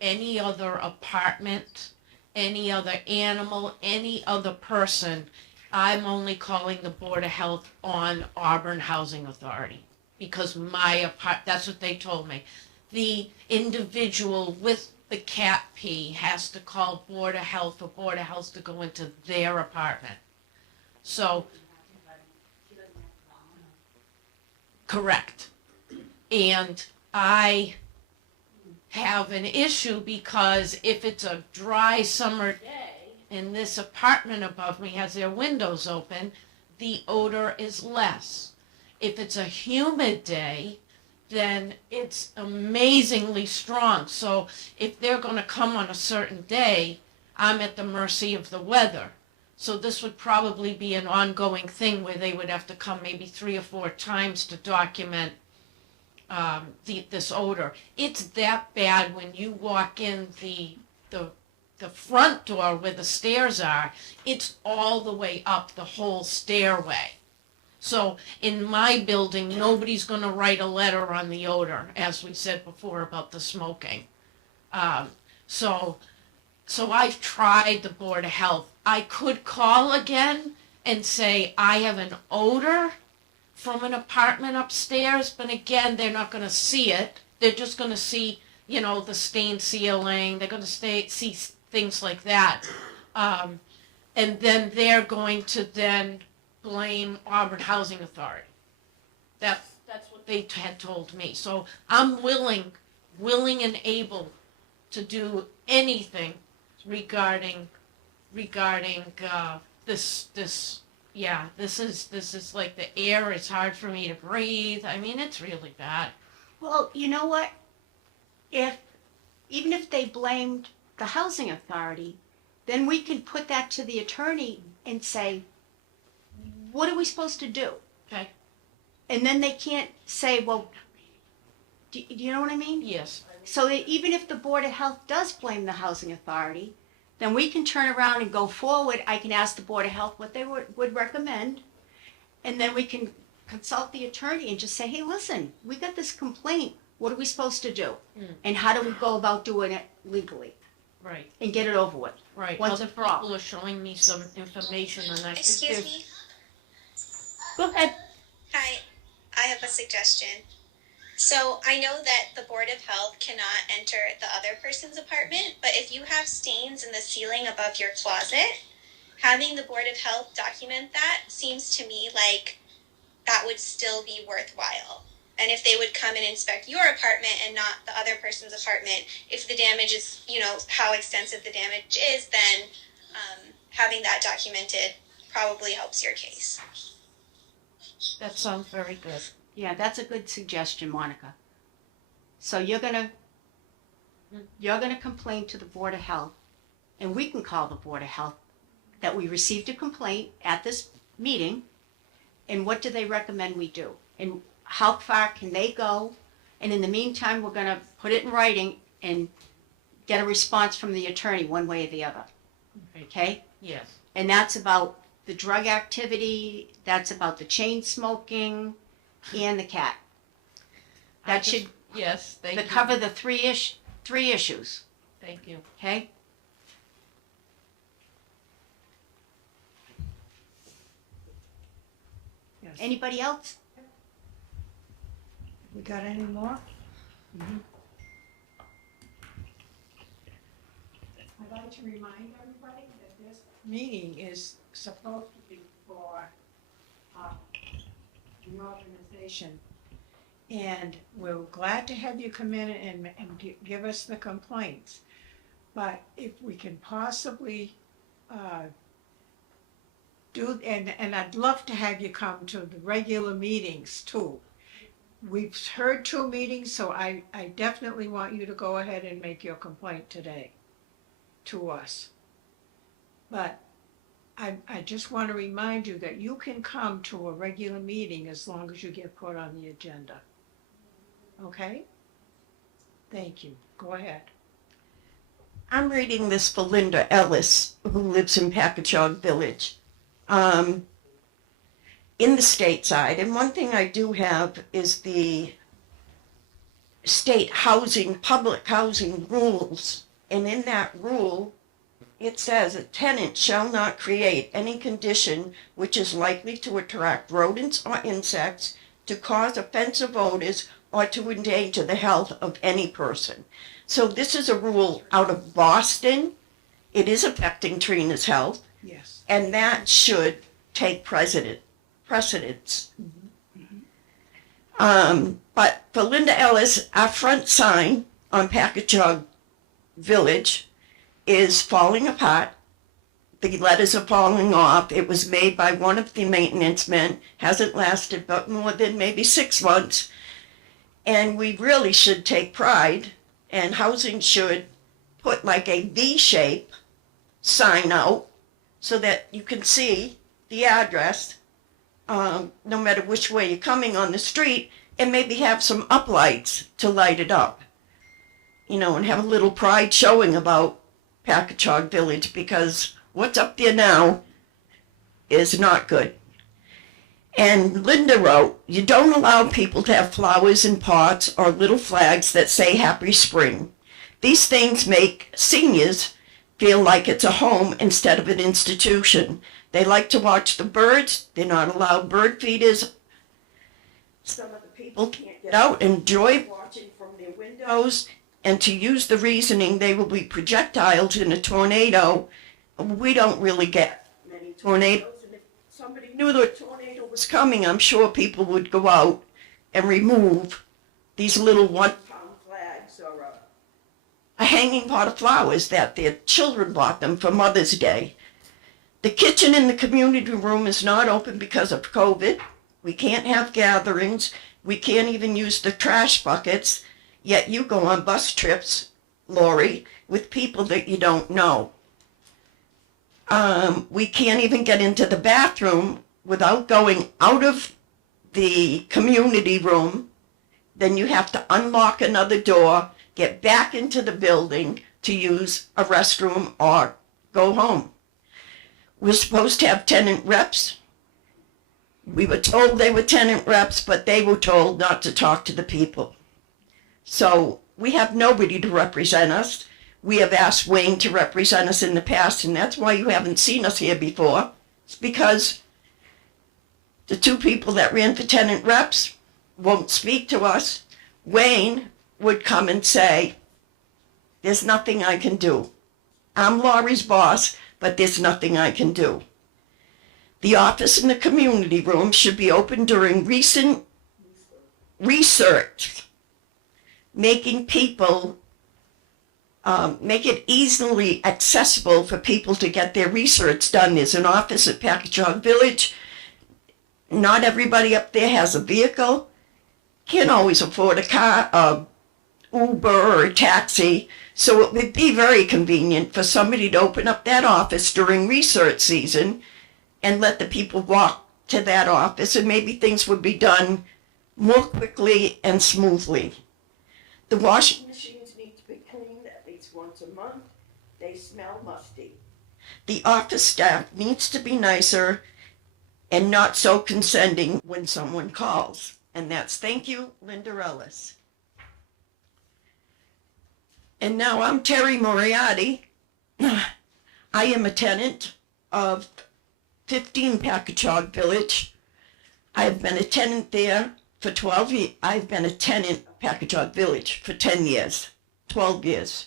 any other apartment, any other animal, any other person. I'm only calling the Board of Health on Auburn Housing Authority because that's what they told me. The individual with the cat pee has to call Board of Health for Board of Health to go into their apartment. So, correct. And I have an issue because if it's a dry summer day and this apartment above me has their windows open, the odor is less. If it's a humid day, then it's amazingly strong. So if they're going to come on a certain day, I'm at the mercy of the weather. So this would probably be an ongoing thing where they would have to come maybe 3 or 4 times to document this odor. It's that bad when you walk in the front door where the stairs are. It's all the way up the whole stairway. So in my building, nobody's going to write a letter on the odor, as we said before about the smoking. So I've tried the Board of Health. I could call again and say I have an odor from an apartment upstairs, but again, they're not going to see it. They're just going to see, the stained ceiling. They're going to see things like that. And then they're going to then blame Auburn Housing Authority. That's what they had told me. So I'm willing and able to do anything regarding this. Yeah, this is like the air is hard for me to breathe. I mean, it's really bad. Well, you know what? Even if they blamed the Housing Authority, then we can put that to the attorney and say, what are we supposed to do? Okay. And then they can't say, well, do you know what I mean? Yes. So that even if the Board of Health does blame the Housing Authority, then we can turn around and go forward. I can ask the Board of Health what they would recommend, and then we can consult the attorney and just say, hey, listen, we got this complaint. What are we supposed to do? And how do we go about doing it legally? Right. And get it over with. Right. Once Other and for all. people are showing me some information, and I think Excuse there's... me. Go ahead. Hi, I have a suggestion. So I know that the Board of Health cannot enter the other person's apartment, but if you have stains in the ceiling above your closet, having the Board of Health document that seems to me like that would still be worthwhile. And if they would come and inspect your apartment and not the other person's apartment, if the damage is, how extensive the damage is, then having that documented probably helps your case. That sounds very good. Yeah, that's a good suggestion, Monica. So you're gonna complain to the Board of Health, and we can call the Board of Health that we received a complaint at this meeting, and what do they recommend we do? And how far can they go? And in the meantime, we're gonna put it in writing and get a response from the attorney one way or the other, Right. okay? Yes. And that's about the drug activity, that's about the chain smoking, and the cat. That should Yes, thank you. cover the three issues, Thank you. okay? Yes. Anybody else? We got any more? I'd like to remind everybody that this meeting is supposed to be for reorganization. And we're glad to have you come in and give us the complaints. But if we can possibly and I'd love to have you come to the regular meetings too. We've heard 2 meetings, so I definitely want you to go ahead and make your complaint today to us. But I just want to remind you that you can come to a regular meeting as long as you get put on the agenda. Okay? Thank you. Go ahead. I'm reading this for Linda Ellis, who lives in Packagug Village, in the stateside. And one thing I do have is the state public housing rules. And in that rule, it says a tenant shall not create any condition which is likely to attract rodents or insects, to cause offensive odors, or to endanger the health of any person. So this is a rule out of Boston. It is affecting Trina's health, Yes. and that should take precedence. But for Linda Ellis, our front sign on Packagug Village is falling apart. The letters are falling off. It was made by one of the maintenance men. Hasn't lasted but more than maybe 6 months. And we really should take pride, and housing should put like a V-shape sign out so that you can see the address, no matter which way you're coming on the street, and maybe have some uplights to light it up. You know, and have a little pride showing about Packagug Village, because what's up there now is not good. And Linda wrote, you don't allow people to have flowers in pots or little flags that say Happy Spring. These things make seniors feel like it's a home instead of an institution. They like to watch the birds. They're not allowed bird feeders. Some of the people can't get out and enjoy watching from their windows. And to use the reasoning they will be projectiles in a tornado, we don't really get many tornadoes. And if somebody knew the tornado was coming, I'm sure people would go out and remove these little 1-pound flags or a hanging pot of flowers that their children bought them for Mother's Day. The kitchen in the community room is not open because of COVID. We can't have gatherings. We can't even use the trash buckets. Yet you go on bus trips, Lori, with people that you don't know. We can't even get into the bathroom without going out of the community room. Then you have to unlock another door, get back into the building to use a restroom or go home. We're supposed to have tenant reps. We were told they were tenant reps, but they were told not to talk to the people. So we have nobody to represent us. We have asked Wayne to represent us in the past, and that's why you haven't seen us here before. It's because the 2 people that ran for tenant reps won't speak to us. Wayne would come and say, there's nothing I can do. I'm Laurie's boss, but there's nothing I can do. The office in the community room should be open during recent research, making people, make it easily accessible for people to get their research done. There's an office at Packagug Village. Not everybody up there has a vehicle, can't always afford a car, a Uber or a taxi, so it would be very convenient for somebody to open up that office during research season and let the people walk to that office, and maybe things would be done more quickly and smoothly. The washing machines need to be cleaned at least once a month. They smell musty. The office staff needs to be nicer and not so condescending when someone calls. And that's thank you, Linda Ellis. And now I'm Terry Moriarty. I am a tenant of 15 Packagug Village. I've been a tenant there for 12 years. I've been a tenant of Packagug Village for 10 years, 12 years.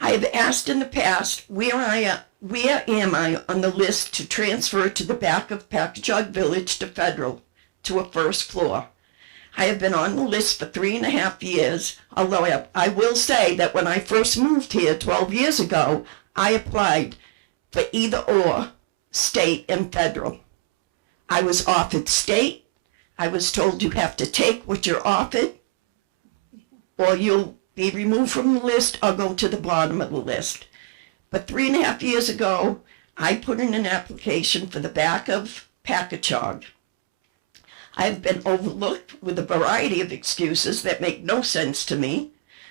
I have asked in the past where am I on the list to transfer to the back of Packagug Village to Federal, to a first floor. I have been on the list for 3.5 years, although I will say that when I first moved here 12 years ago, I applied for either or, state and federal. I was offered state. I was told you have to take what you're offered, or you'll be removed from the list or go to the bottom of the list. But 3.5 years ago, I put in an application for the back of Packagug. I have been overlooked with a variety of excuses that make no sense to me.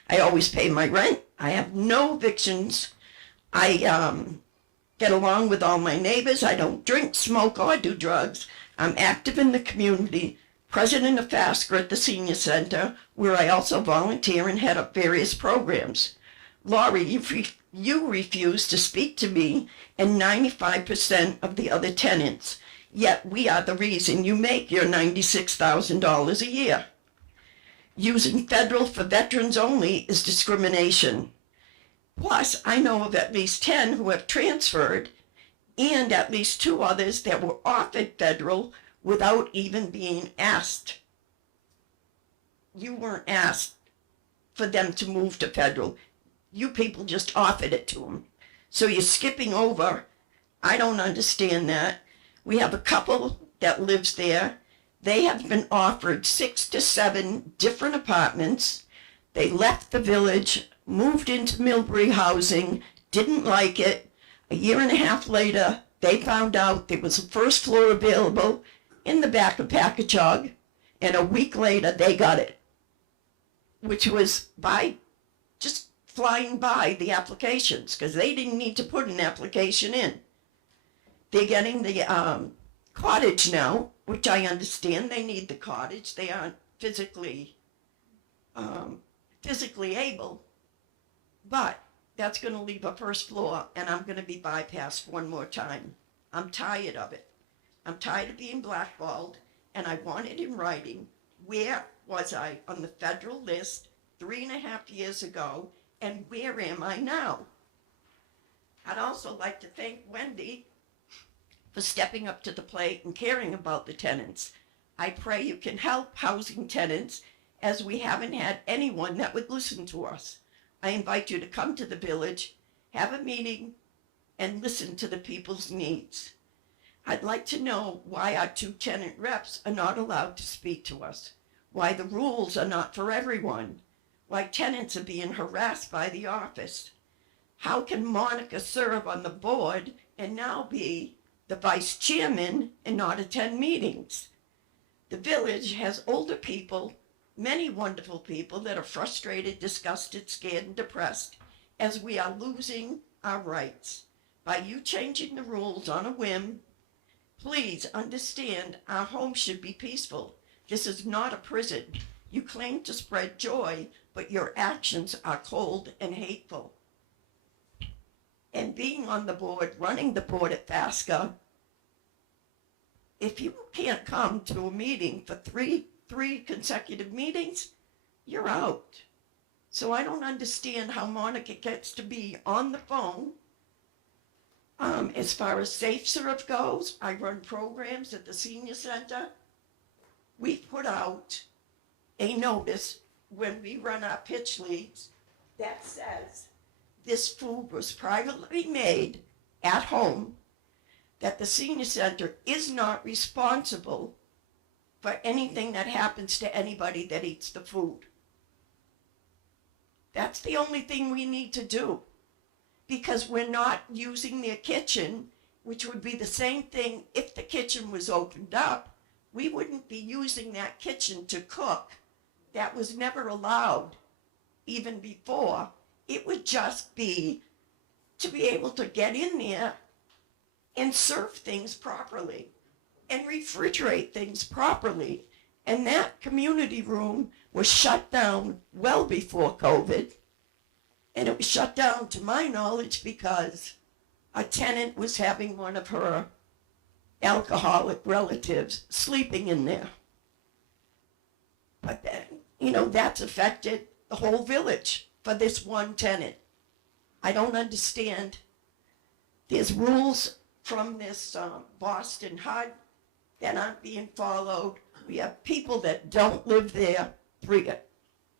I always pay my rent. I have no evictions. I get along with all my neighbors. I don't drink, smoke, or do drugs. I'm active in the community, president of FASCR at the Senior Center, where I also volunteer and head up various programs. Laurie, you refuse to speak to me and 95% of the other tenants, yet we are the reason you make your $96,000 a year. Using federal for veterans only is discrimination. Plus, I know of at least 10 who have transferred and at least 2 others that were offered federal without even being asked. You weren't asked for them to move to federal. You people just offered it to them. So you're skipping over. I don't understand that. We have a couple that lives there. They have been offered 6 to 7 different apartments. They left the village, moved into Millbury housing, didn't like it. A 1.5 years later, they found out there was a first floor available in the back of Packagug, and a week later they got it, which was by just flying by the applications, because they didn't need to put an application in. They're getting the cottage now, which I understand they need the cottage. They aren't physically able, but that's going to leave a first floor, and I'm going to be bypassed one more time. I'm tired of it. I'm tired of being blackballed, and I want it in writing. Where was I on the federal list 3.5 years ago, and where am I now? I'd also like to thank Wendy for stepping up to the plate and caring about the tenants. I pray you can help housing tenants, as we haven't had anyone that would listen to us. I invite you to come to the village, have a meeting, and listen to the people's needs. I'd like to know why our 2 tenant reps are not allowed to speak to us, why the rules are not for everyone, why tenants are being harassed by the office. How can Monica serve on the board and now be the vice chairman and not attend meetings? The village has older people, many wonderful people that are frustrated, disgusted, scared, and depressed, as we are losing our rights. By you changing the rules on a whim, please understand our home should be peaceful. This is not a prison. You claim to spread joy, but your actions are cold and hateful. And being on the board, running the board at FASCA, if you can't come to a meeting for three consecutive meetings, you're out. So I don't understand how Monica gets to be on the phone. As far as Safe Serve goes, I run programs at the Senior Center. We put out a notice when we run our pitch leagues that says this food was privately made at home, that the Senior Center is not responsible for anything that happens to anybody that eats the food. That's the only thing we need to do, because we're not using their kitchen, which would be the same thing if the kitchen was opened up. We wouldn't be using that kitchen to cook. That was never allowed, even before. It would just be to be able to get in there and serve things properly and refrigerate things properly. And that community room was shut down well before COVID. And it was shut down, to my knowledge, because a tenant was having one of her alcoholic relatives sleeping in there. But then, that's affected the whole village for this one tenant. I don't understand. There's rules from this Boston HUD that aren't being followed. We have people that don't live there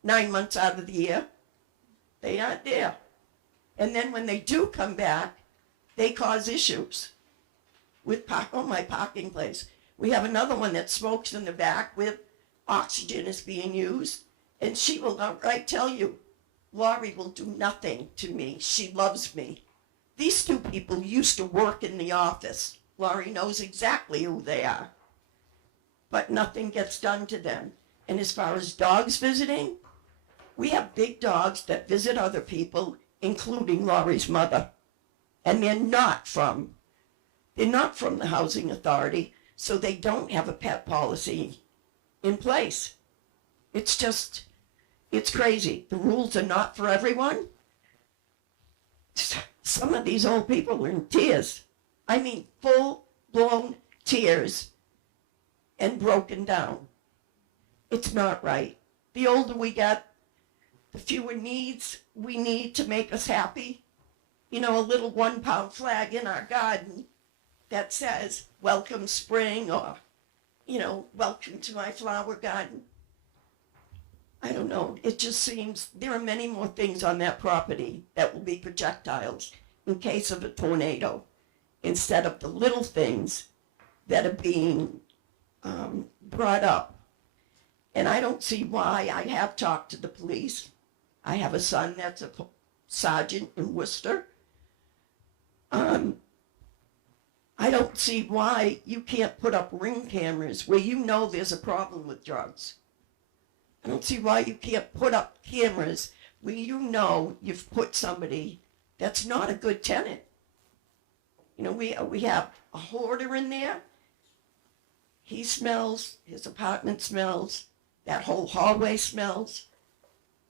9 months out of the year. They aren't there. And then when they do come back, they cause issues with my parking place. We have another one that smokes in the back with oxygen is being used. And she will outright tell you, Laurie will do nothing to me. She loves me. These two people used to work in the office. Laurie knows exactly who they are. But nothing gets done to them. And as far as dogs visiting, we have big dogs that visit other people, including Laurie's mother. And they're not from the housing authority, so they don't have a pet policy in place. It's crazy. The rules are not for everyone. Some of these old people are in tears. I mean, full-blown tears and broken down. It's not right. The older we get, the fewer needs we need to make us happy. A little 1-pound flag in our garden that says, welcome spring, or, welcome to my flower garden. I don't know. It just seems there are many more things on that property that will be projectiles in case of a tornado, instead of the little things that are being brought up. And I don't see why. I have talked to the police. I have a son that's a sergeant in Worcester. I don't see why you can't put up ring cameras where there's a problem with drugs. I don't see why you can't put up cameras where you've put somebody that's not a good tenant. We have a hoarder in there. He smells, his apartment smells, that whole hallway smells.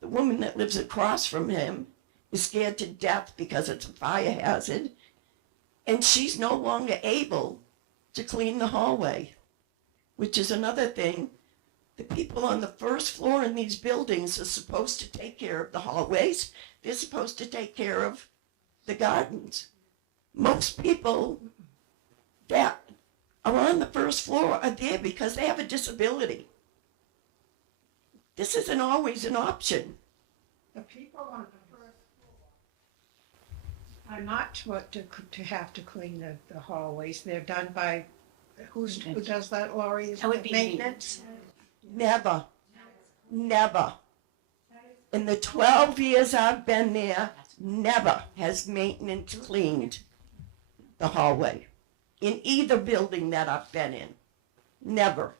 The woman that lives across from him is scared to death because it's a fire hazard, and she's no longer able to clean the hallway, which is another thing. The people on the first floor in these buildings are supposed to take care of the hallways. They're supposed to take care of the gardens. Most people that are on the first floor are there because they have a disability. This isn't always an option. The people on the first floor are not to have to clean the hallways. They're done by, who does that, Laurie? Is That would it be maintenance? Never. In the 12 years I've been there, never has maintenance cleaned the hallway in either building that I've been in. Never.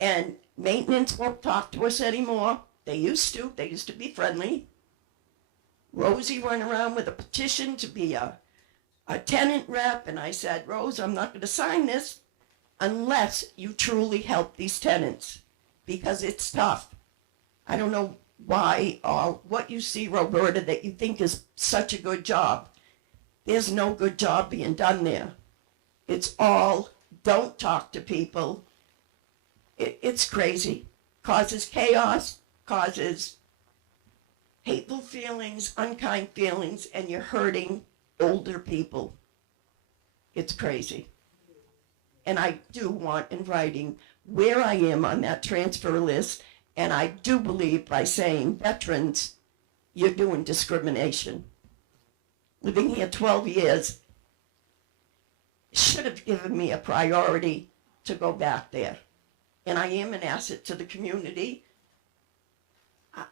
And maintenance won't talk to us anymore. They used to be friendly. Rosie went around with a petition to be a tenant rep, and I said, Rose, I'm not going to sign this unless you truly help these tenants, because it's tough. I don't know why or what you see, Roberta, that you think is such a good job. There's no good job being done there. It's all, don't talk to people. It's crazy. Causes chaos, causes hateful feelings, unkind feelings, and you're hurting older people. It's crazy. And I do want in writing where I am on that transfer list, and I do believe by saying veterans, you're doing discrimination. Living here 12 years should have given me a priority to go back there. And I am an asset to the community.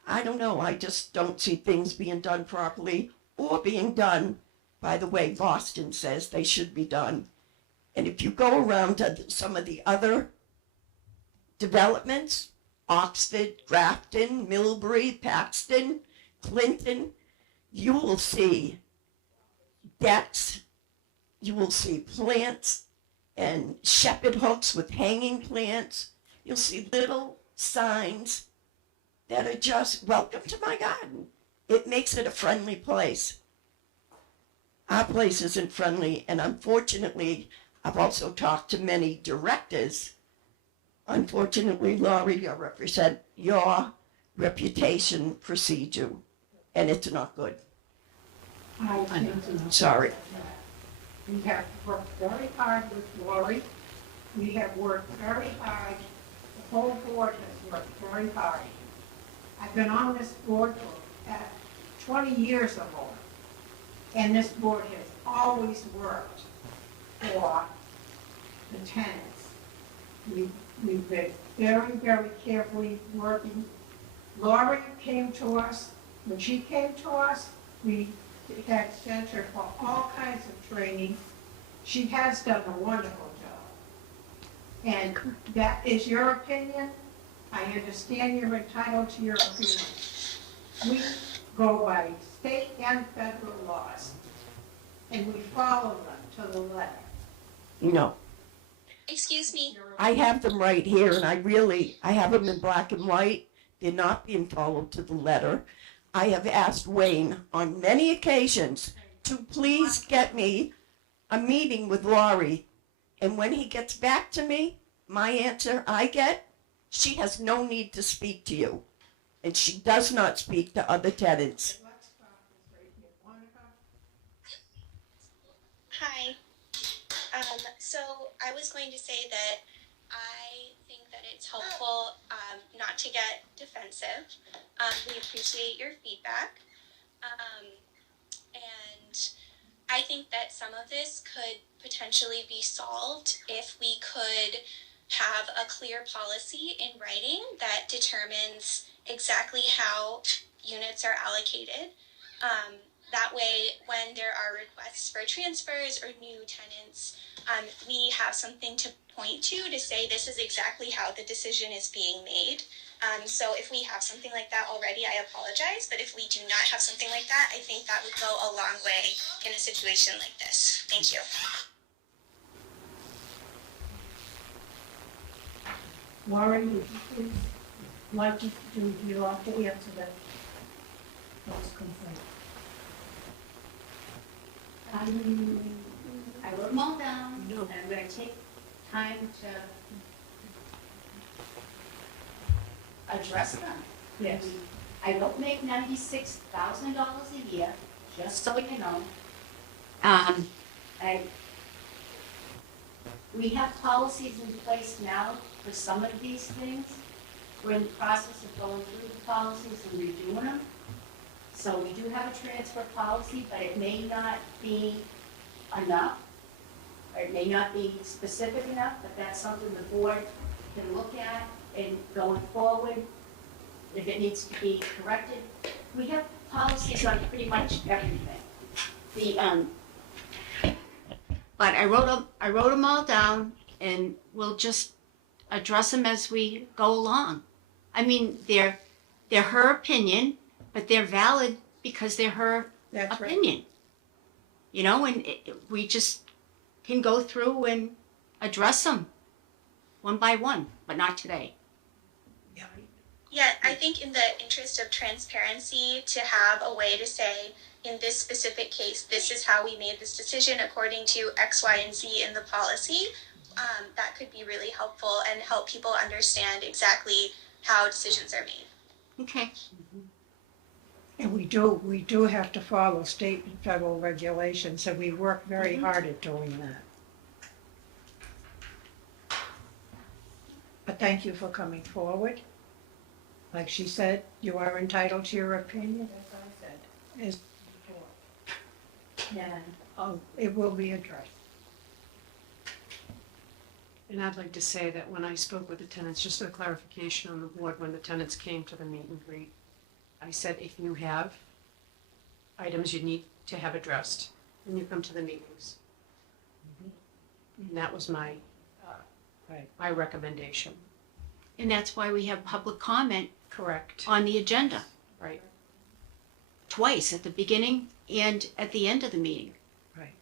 I don't know, I just don't see things being done properly or being done by the way Boston says they should be done. And if you go around to some of the other developments, Oxford, Grafton, Millbury, Paxton, Clinton, you will see debts You will see plants and shepherd hooks with hanging plants. You'll see little signs that are just, welcome to my garden. It makes it a friendly place. Our place isn't friendly, and unfortunately, I've also talked to many directors. Unfortunately, Laurie, your reputation precedes you, and it's not good. I think Sorry. we have worked very hard with Lori. We have worked very hard. The whole board has worked very hard. I've been on this board for 20 years or more. And this board has always worked for the tenants. We've been very, very carefully working. Lori came to us. When she came to us, we had sent her for all kinds of training. She has done a wonderful job. And that is your opinion. I understand you're entitled to your opinion. We go by state and federal laws, and we follow them to the letter. No. Excuse me. I have them right here, and I have them in black and white. They're not being followed to the letter. I have asked Wayne on many occasions to please get me a meeting with Laurie. And when he gets back to me, my answer I get, she has no need to speak to you. And she does not speak to other tenants. Let's stop this right here. Monica? Hi. So I was going to say that I think that it's helpful not to get defensive. We appreciate your feedback. And I think that some of this could potentially be solved if we could have a clear policy in writing that determines exactly how units are allocated. That way, when there are requests for transfers or new tenants, we have something to point to say this is exactly how the decision is being made. So if we have something like that already, I apologize. But if we do not have something like that, I think that would go a long way in a situation like this. Thank you. Laurie, would you please like to do your answer to those complaints? I wrote them all down, and I'm gonna take time to address them. Yes. I don't make $96,000 a year, just so you know. We have policies in place now for some of these things. We're in the process of going through the policies and redoing them. So we do have a transfer policy, but it may not be enough, or it may not be specific enough, but that's something the board can look at and going forward, if it needs to be corrected. We have policies on pretty much everything. But I wrote them all down, and we'll just address them as we go along. I mean, they're her opinion, but they're valid because they're her That's right. opinion. You know, and we just can go through and address them one by one, but not today. Yeah, I think in the interest of transparency, to have a way to say, in this specific case, this is how we made this decision according to X, Y, and Z in the policy, that could be really helpful and help people understand exactly how decisions are made. Okay. And we do have to follow state and federal regulations, and we work very hard at doing that. But thank you for coming forward. Like she said, you are entitled to your opinion, as I said, as before. And it will be addressed. And I'd like to say that when I spoke with the tenants, just for clarification on the board, when the tenants came to the meet and greet, I said, if you have items you need to have addressed, when you come to the meetings. And that was my recommendation. And that's why we have public comment Correct. on the agenda, Right. twice, at the beginning and at the end of the meeting. Right.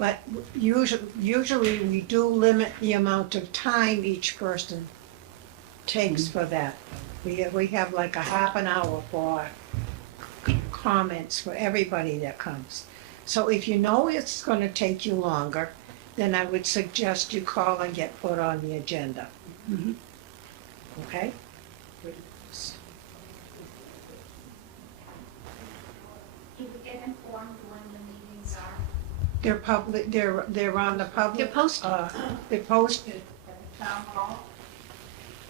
But usually we do limit the amount of time each person takes for that. We have like a half an hour for comments for everybody that comes. So if you know it's gonna take you longer, then I would suggest you call and get put on the agenda. Okay? Do we get informed when the meetings are? They're public, they're on the public. They're posted. They're posted, At the town hall?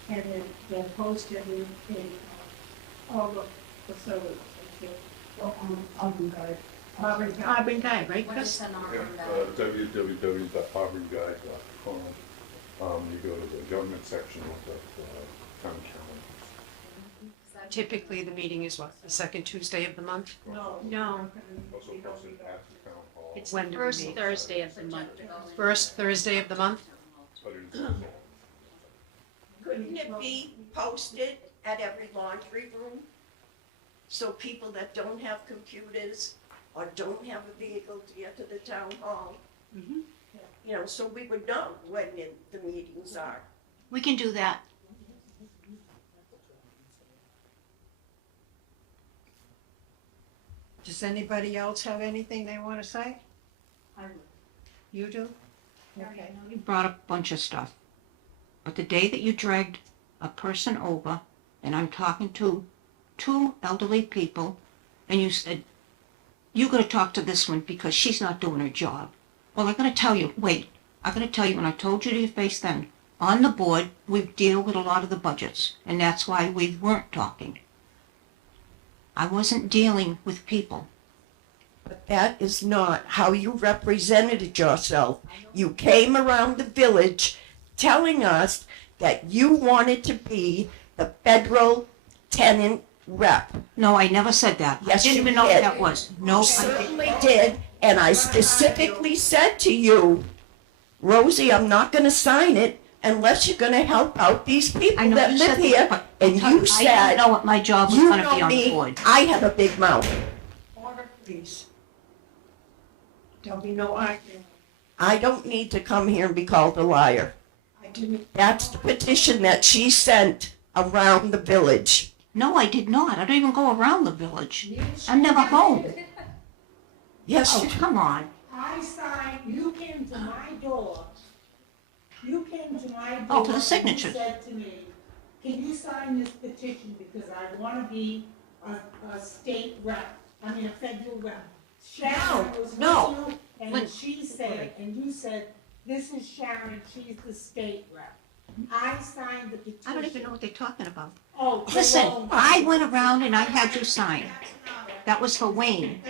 and they're posted in all the facilities. Auburn Guide. Auburn Guide, right, What Chris? is an Yeah, Auburn Guide? www.auburnguide.com. You go to the government section of the town calendar. Typically, the meeting is what, the second Tuesday of the month? No. No, Also posted at the town hall. it's When the do we first meet? Thursday of the month. First Thursday of the month? But it is also- Couldn't it be posted at every laundry room? So people that don't have computers or don't have a vehicle to get to the town hall, you know, so we would know when the meetings are. We can do that. Does anybody else have anything they want to say? I would. You do? Okay. You brought up a bunch of stuff. But the day that you dragged a person over, and I'm talking to two elderly people, and you said, you gotta talk to this one because she's not doing her job. Well, I'm gonna tell you, wait, I'm gonna tell you, when I told you to your face then, on the board, we deal with a lot of the budgets, and that's why we weren't talking. I wasn't dealing with people. But that is not how you represented yourself. You came around the village telling us that you wanted to be the federal tenant rep. No, I never said that. Yes, I didn't you even know what did. that was. No, You I certainly did, and I specifically said to you, Rosie, I'm not gonna sign it unless you're gonna help out these I people know that you live said here. that, but And you I didn't said, know what my job was you gonna be know on the me, board. I have a big mouth. Order, please. There'll be no arguing. I don't need to come here and be called a liar. I didn't, That's the petition that she sent around the village. No, I did not. I don't even go around the village. I'm never home. Yes, Oh, you come on. I signed, you came to my door. You came to my door. Oh, for the signatures. And you said to me, can you sign this petition because I want to be a state rep, I mean a federal rep. Sharon was with no. you and she said, and you said, this is Sharon, she's the state rep. I signed the petition. I don't even know what they're talking about. Oh, Listen, Cologne. I went around and I had you sign. That was for Wayne.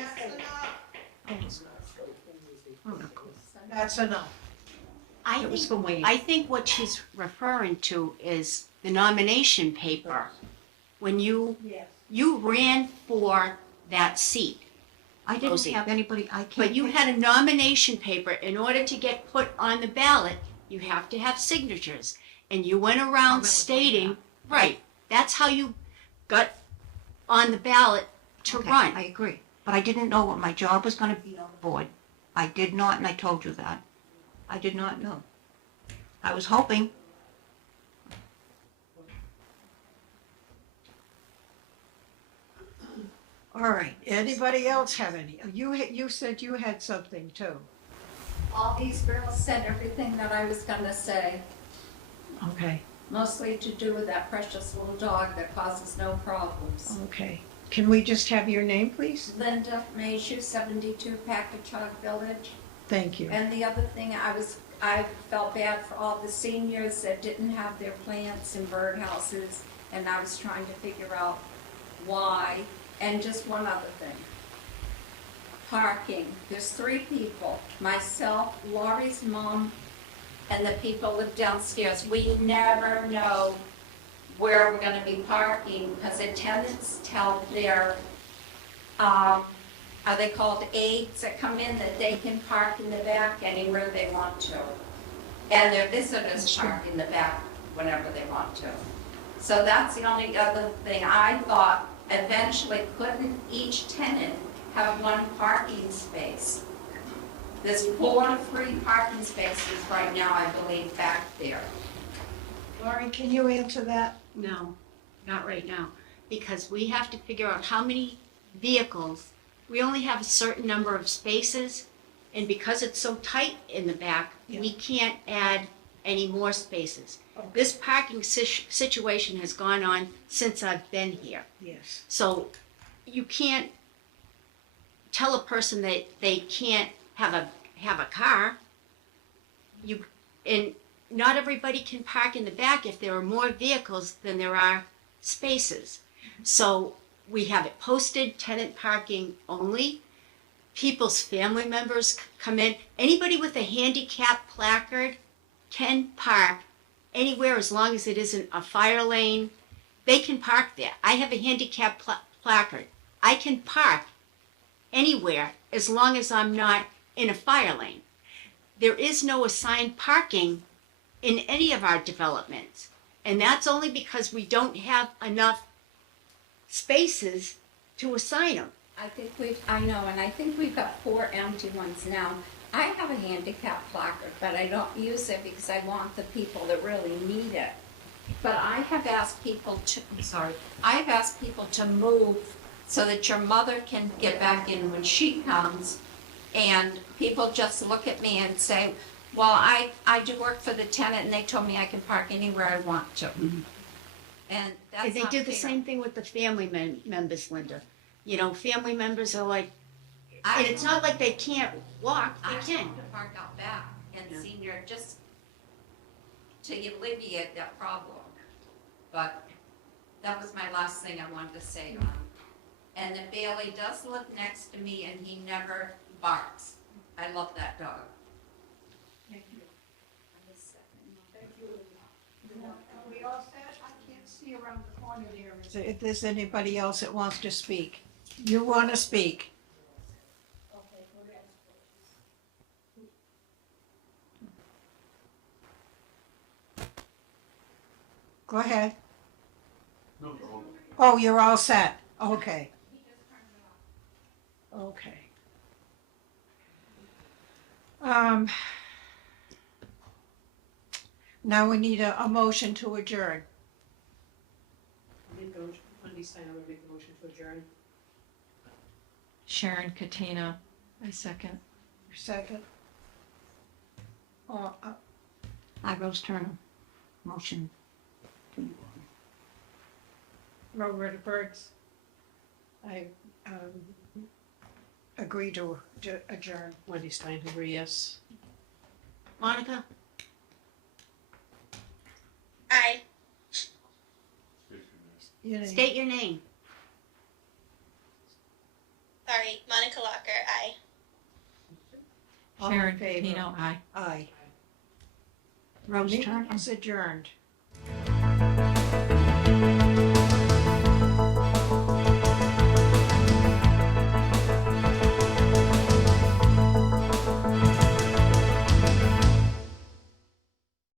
that's enough. I It was think, for Wayne. I think what she's referring to is the nomination paper. When you ran for that seat, I didn't Rosie. have anybody, I can't. but you had a nomination paper. In order to get put on the ballot, you have to have signatures. And you went around stating, right, that's how you got on the ballot to Okay, run. I agree. But I didn't know what my job was gonna be on the board. I did not, and I told you that. I did not know. I was hoping. All right, anybody else have any? You said you had something too. All these girls said everything that I was gonna say, Okay, mostly to do with that precious little dog that causes no problems. okay. Can we just have your name, please? Linda Mayshu, 72 Packagug Village. Thank you. And the other thing, I felt bad for all the seniors that didn't have their plants and birdhouses, and I was trying to figure out why. And just one other thing. Parking. There's 3 people, myself, Laurie's mom, and the people live downstairs. We never know where we're gonna be parking, because the tenants tell their, are they called aides that come in, that they can park in the back anywhere they want to. And their visitors park in the back whenever they want to. So that's the only other thing. I thought eventually couldn't each tenant have one parking space? There's 4 free parking spaces right now, I believe, back there. Laurie, can you answer that? No, not right now, because we have to figure out how many vehicles, we only have a certain number of spaces, and because it's so tight in the back, we can't add any more spaces. This parking situation has gone on since I've been here. Yes. So you can't tell a person that they can't have a car. And not everybody can park in the back if there are more vehicles than there are spaces. So we have it posted, tenant parking only. People's family members come in. Anybody with a handicap placard can park anywhere as long as it isn't a fire lane. They can park there. I have a handicap placard. I can park anywhere as long as I'm not in a fire lane. There is no assigned parking in any of our developments. And that's only because we don't have enough spaces to assign them. I know, and I think we've got 4 empty ones now. I have a handicap placard, but I don't use it because I want the people that really need it. But I have asked people to move so that your mother can get back in when she comes. And people just look at me and say, well, I do work for the tenant and they told me I can park anywhere I want to. And that's They not do the fair. same thing with the family members, Linda. You know, family members are like, and it's not like they can't walk, I they can. want to park out back and senior just to alleviate that problem. But that was my last thing I wanted to say. And the Bailey does live next to me and he never barks. I love that dog. Thank you. Thank you. Are we all set? I can't see around the corner there. If there's anybody else that wants to speak. You want to speak? Go ahead. No, they're all- Oh, you're all set. Okay. Okay. Now we need a motion to adjourn. Wendy Stein, I would make a motion to adjourn. Sharon Katina, I second. Second. I, Rose Turner, motion. Robert Burks. I agree to adjourn. Wendy Stein, agree, yes. Monica? Aye. Your name. State your name. Sorry, Monica Locker, aye. All in Sharon favor? Katina, aye. Aye. Rose Meeting Turner. is adjourned.